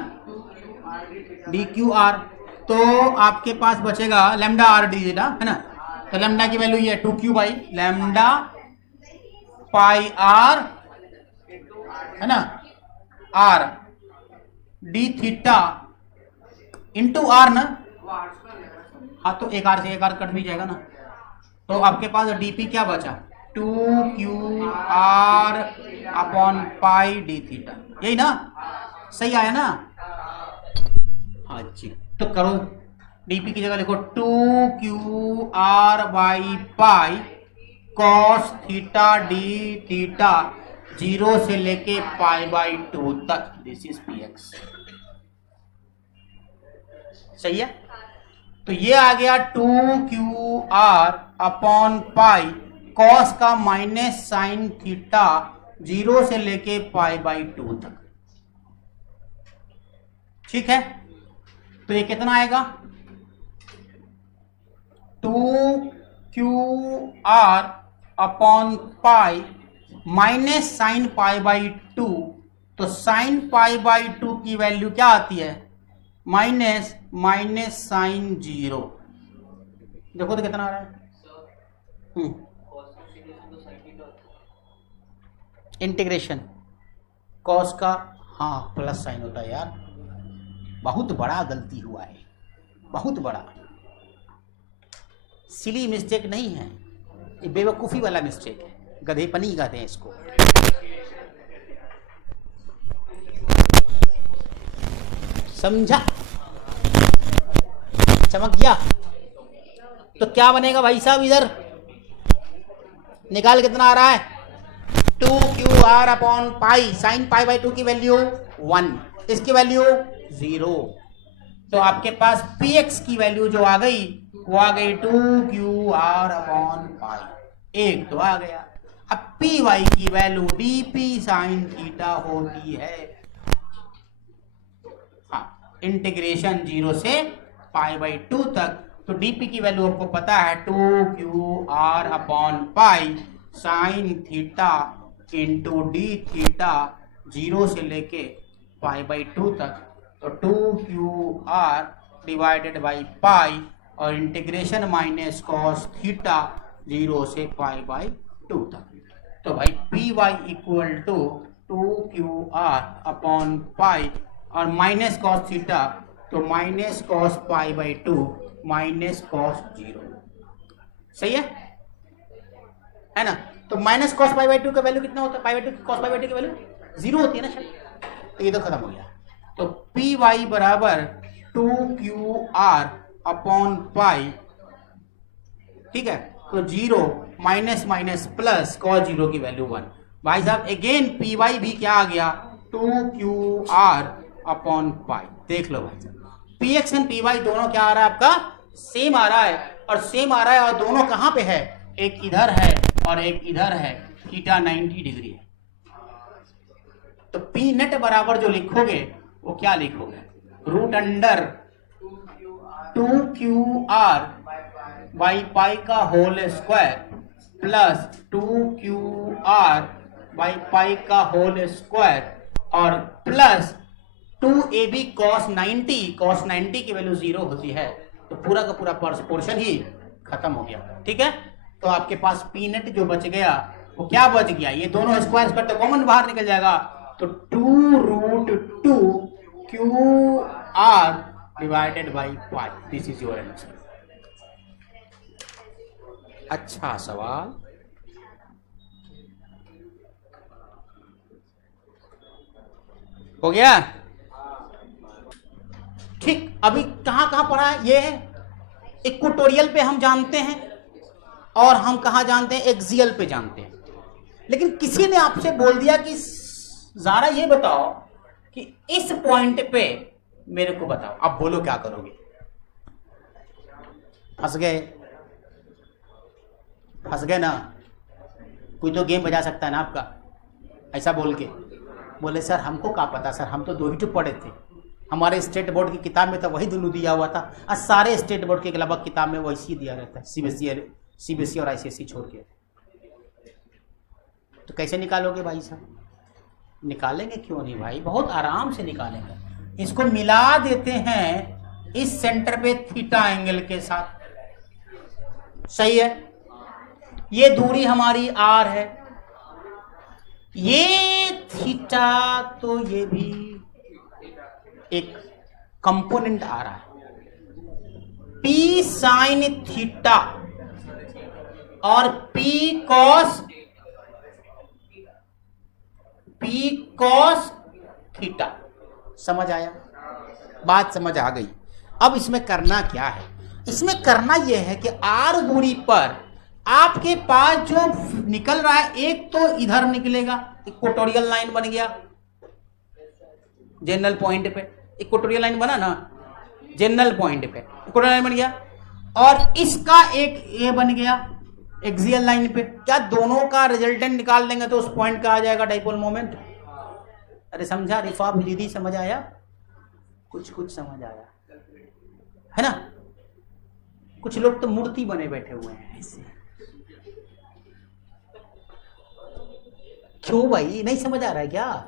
डी क्यू आर। तो आपके पास बचेगा लैम्डा आर डी थीटा है ना। तो लैम्डा की वैल्यू ये 2q by lambda pi R है ना R D theta into R ना। हाँ तो एक आर से एक आर कट भी जाएगा ना। तो आपके पास डीपी क्या बचा 2q R upon pi D theta, यही ना, सही आया ना। हाँ जी, तो करो डीपी की जगह लिखो 2q R by pi cos theta D theta 0 से लेके पाई बाई 2 तक, दिस इज पी एक्स। सही है। तो ये आ गया 2q R upon pi cos का माइनस साइन थीटा 0 से लेके पाई बाई 2 तक। ठीक है, तो ये कितना आएगा 2q R upon pi minus sine pi by 2। तो साइन पाई बाई 2 की वैल्यू क्या आती है माइनस माइनस साइन 0। देखो तो कितना आ रहा है इंटीग्रेशन कॉस का, हाँ प्लस साइन होता है यार। बहुत बड़ा गलती हुआ है, बहुत बड़ा, सिली मिस्टेक नहीं है, ये बेवकूफ़ी वाला मिस्टेक है, गधेपनी कहते हैं इसको। समझा, चमक गया। तो क्या बनेगा भाई साहब, इधर निकाल कितना आ रहा है 2q R upon pi sine pi by 2 की वैल्यू 1, इसकी वैल्यू 0। तो आपके पास px की वैल्यू जो आ गई वो आ गई 2q आर अपॉन पाई, एक तो आ गया। अब py की वैल्यू dp साइन थीटा होती है, हाँ इंटीग्रेशन 0 से पाई बाई 2 तक। तो dp की वैल्यू आपको पता है 2q R upon pi sine theta into D theta 0 से लेके पाई बाई 2 तक। तो 2q are divided by pi और इंटीग्रेशन माइनस कॉस थीटा 0 से पाई बाई 2 तक। तो भाई P Y equal to 2QR upon pi और माइनस कॉस थीटा, तो minus cos pi by 2 minus cos 0। सही है ना? तो माइनस कॉस पाई बाई 2 का वैल्यू कितना होता है? पाई बाई 2 कॉस पाई बाई 2 की वैल्यू 0 होती है ना शायद। तो ये तो खत्म हो गया। तो पी वाई बराबर 2QR अपॉन पाई, ठीक है, तो 0 माइनस माइनस प्लस कॉस 0 की वैल्यू 1। भाई साहब अगेन पी वाई भी क्या आ गया? 2QR अपॉन पाई। देख लो भाई साहब, P X and P Y दोनों क्या आ रहा है आपका? सेम आ रहा है, और सेम आ रहा है, और दोनों कहां पे है? एक इधर है और एक इधर है, थीटा 90 डिग्री है। तो पी नेट बराबर जो लिखोगे वो क्या लिखोगे? Root under 2QR by pi का whole square plus 2QR by pi का होल स्क्वायर और प्लस 2AB cos 90। cos 90 की वैल्यू 0 होती है, तो पूरा का पूरा पोर्शन ही खत्म हो गया। ठीक है, तो आपके पास पी नेट जो बच गया वो क्या बच गया? ये दोनों स्क्वायर स्क्वायर तो कॉमन बाहर निकल जाएगा, तो 2√2QR divided by pi. This is your answer. अच्छा सवाल। हो गया? ठीक, अभी कहां कहां पढ़ा है? ये इक्वेटोरियल पे हम जानते हैं, और हम कहां जानते हैं? एक्सियल पे जानते हैं। लेकिन किसी ने आपसे बोल दिया कि ज़रा ये बताओ कि इस पॉइंट पे मेरे को बताओ। अब बोलो क्या करोगे? फंस गए? फंस गए ना? कोई तो गेम बजा सकता है ना आपका, ऐसा बोल के। बोले सर हमको क्या पता सर, हम तो 2 ही तो पढ़े थे, हमारे स्टेट बोर्ड की किताब में तो वही दोनों दिया हुआ था, और सारे स्टेट बोर्ड के अलावा किताब में वैसे ही दिया रहता है, सीबीएसई और आईसीएसई छोड़ के। तो कैसे निकालोगे भाई साहब? निकालेंगे, क्यों नहीं भाई, बहुत आराम से निकालेंगे। इसको मिला देते हैं इस सेंटर पे थीटा एंगल के साथ। सही है, ये दूरी हमारी आर है, ये थीटा, तो ये भी एक कंपोनेंट आ रहा है, पी साइन थीटा और पी कॉस थीटा। समझ आया? बात समझ आ गई। अब इसमें करना क्या है? इसमें करना यह है कि आर दूरी पर आपके पास जो निकल रहा है, एक तो इधर निकलेगा, इक्वेटोरियल लाइन बन गया जनरल पॉइंट पे, इक्वेटोरियल लाइन बना ना जनरल पॉइंट पे, इक्वेटोरियल लाइन बन गया, और इसका एक ए बन गया एक्सियल लाइन पे। क्या दोनों का रिजल्टेंट निकाल देंगे तो उस पॉइंट का आ जाएगा डाइपोल मोमेंट। अरे समझा रिफा दीदी? समझ आया? कुछ कुछ समझ आया है ना? कुछ लोग तो मूर्ति बने बैठे हुए हैं ऐसे। क्यों भाई, नहीं समझ आ रहा है क्या?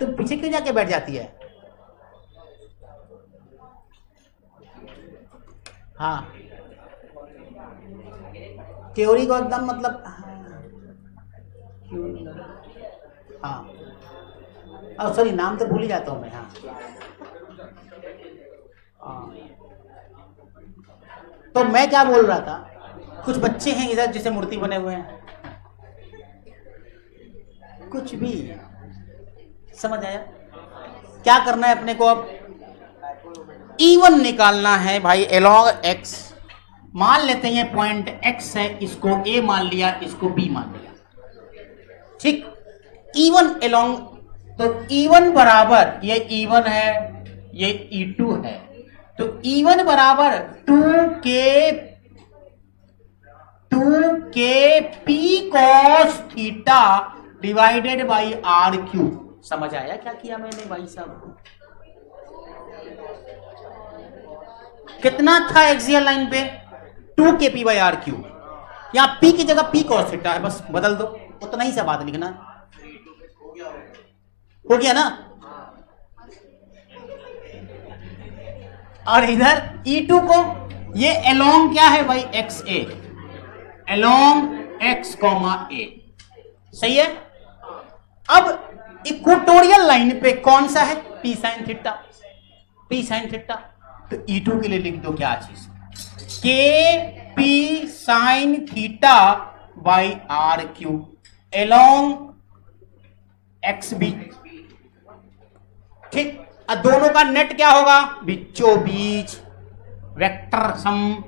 तुम पीछे क्यों जाके बैठ जाती है? हाँ, थ्योरी को एकदम मतलब, हाँ सॉरी, नाम तो भूल ही जाता हूँ मैं। हाँ, तो मैं क्या बोल रहा था, कुछ बच्चे हैं इधर जैसे मूर्ति बने हुए हैं, कुछ भी समझ आया? क्या करना है अपने को? अब E1 निकालना है भाई एलॉन्ग एक्स। मान लेते हैं पॉइंट एक्स है, इसको ए मान लिया, इसको बी मान लिया, ठीक। E1 एलॉन्ग, तो E1 बराबर, ये E1 है, ये E2 है, तो E1 बराबर 2k P cos theta divided by R cube. समझ आया क्या किया मैंने भाई साहब? कितना था एक्सियल लाइन पे? 2k P by R cube. यहां p की जगह p कॉस थीटा है, बस बदल दो, उतना ही सा बात लिखना। हो गया ना? और इधर E2 को ये एलोंग क्या है भाई, X A, along X comma A, सही है। अब इक्वेटोरियल लाइन पे कौन सा है, P sine theta, P sine theta. तो E2 के लिए लिख दो क्या चीज, K P sine theta by R cube along X B, ठीक। अब दोनों का नेट क्या होगा, बीचों बीच vector sum,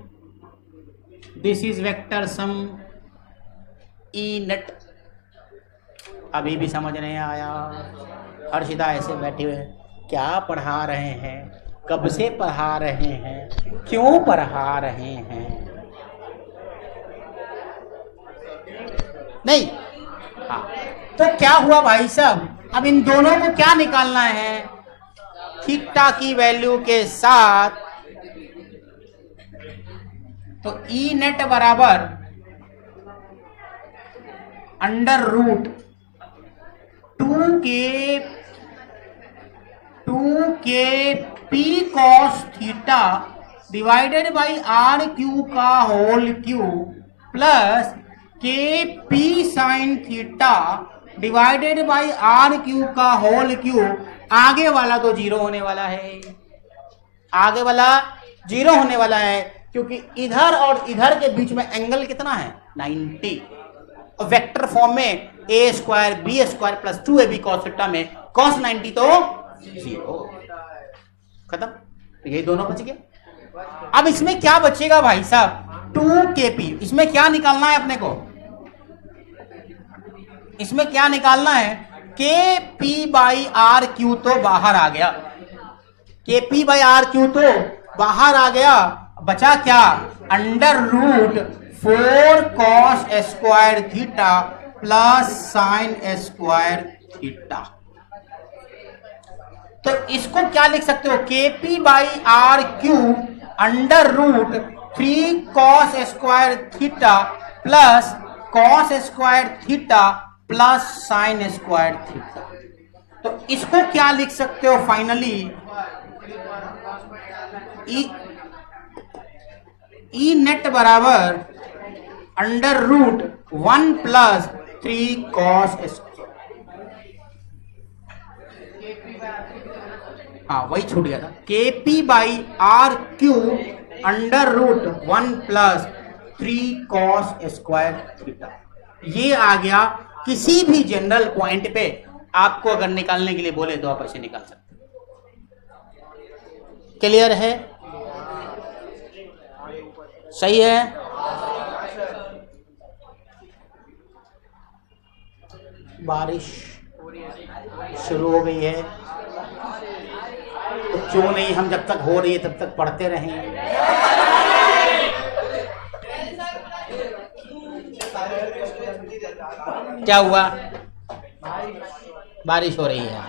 this is vector sum E net. अभी भी समझ नहीं आया, हर्षिता ऐसे बैठे हुए क्या पढ़ा रहे हैं, कब से पढ़ा रहे हैं, क्यों पढ़ा रहे हैं, नहीं। हाँ, तो क्या हुआ भाई साहब, अब इन दोनों को क्या निकालना है, थीटा की वैल्यू के साथ, तो ई नेट बराबर under root 2k P cos theta divided by R cube का whole cube plus K P sine theta divided by R cube का होल क्यू। आगे वाला तो जीरो होने वाला है, आगे वाला जीरो होने वाला है, क्योंकि इधर और इधर के बीच में एंगल कितना है, 90। और वेक्टर फॉर्म में A square B square plus 2ab cos theta में cos 90 तो जीरो, खत्म। तो ये दोनों बच गए। अब इसमें क्या बचेगा भाई साहब, 2kp, इसमें क्या निकालना है अपने को, इसमें क्या निकालना है, के पी बाई आर क्यू तो बाहर आ गया, के पी बाई आर क्यू तो बाहर आ गया, बचा क्या, under root 4 cos square theta plus sine square theta. तो इसको क्या लिख सकते हो, K P by R cube under root 3 cos square theta plus cos square theta plus sine square theta. तो इसको क्या लिख सकते हो फाइनली, ई नेट बराबर under root 1 plus 3 cos square, हाँ वही छूट गया था, K P by R cube under root 1 plus 3 cos square theta. ये आ गया। किसी भी जनरल पॉइंट पे आपको अगर निकालने के लिए बोले तो आप ऐसे निकाल सकते। क्लियर है, सही है। बारिश शुरू हो गई है, तो क्यों नहीं हम जब तक हो रही है तब तक पढ़ते रहें। क्या हुआ, बारिश हो रही है।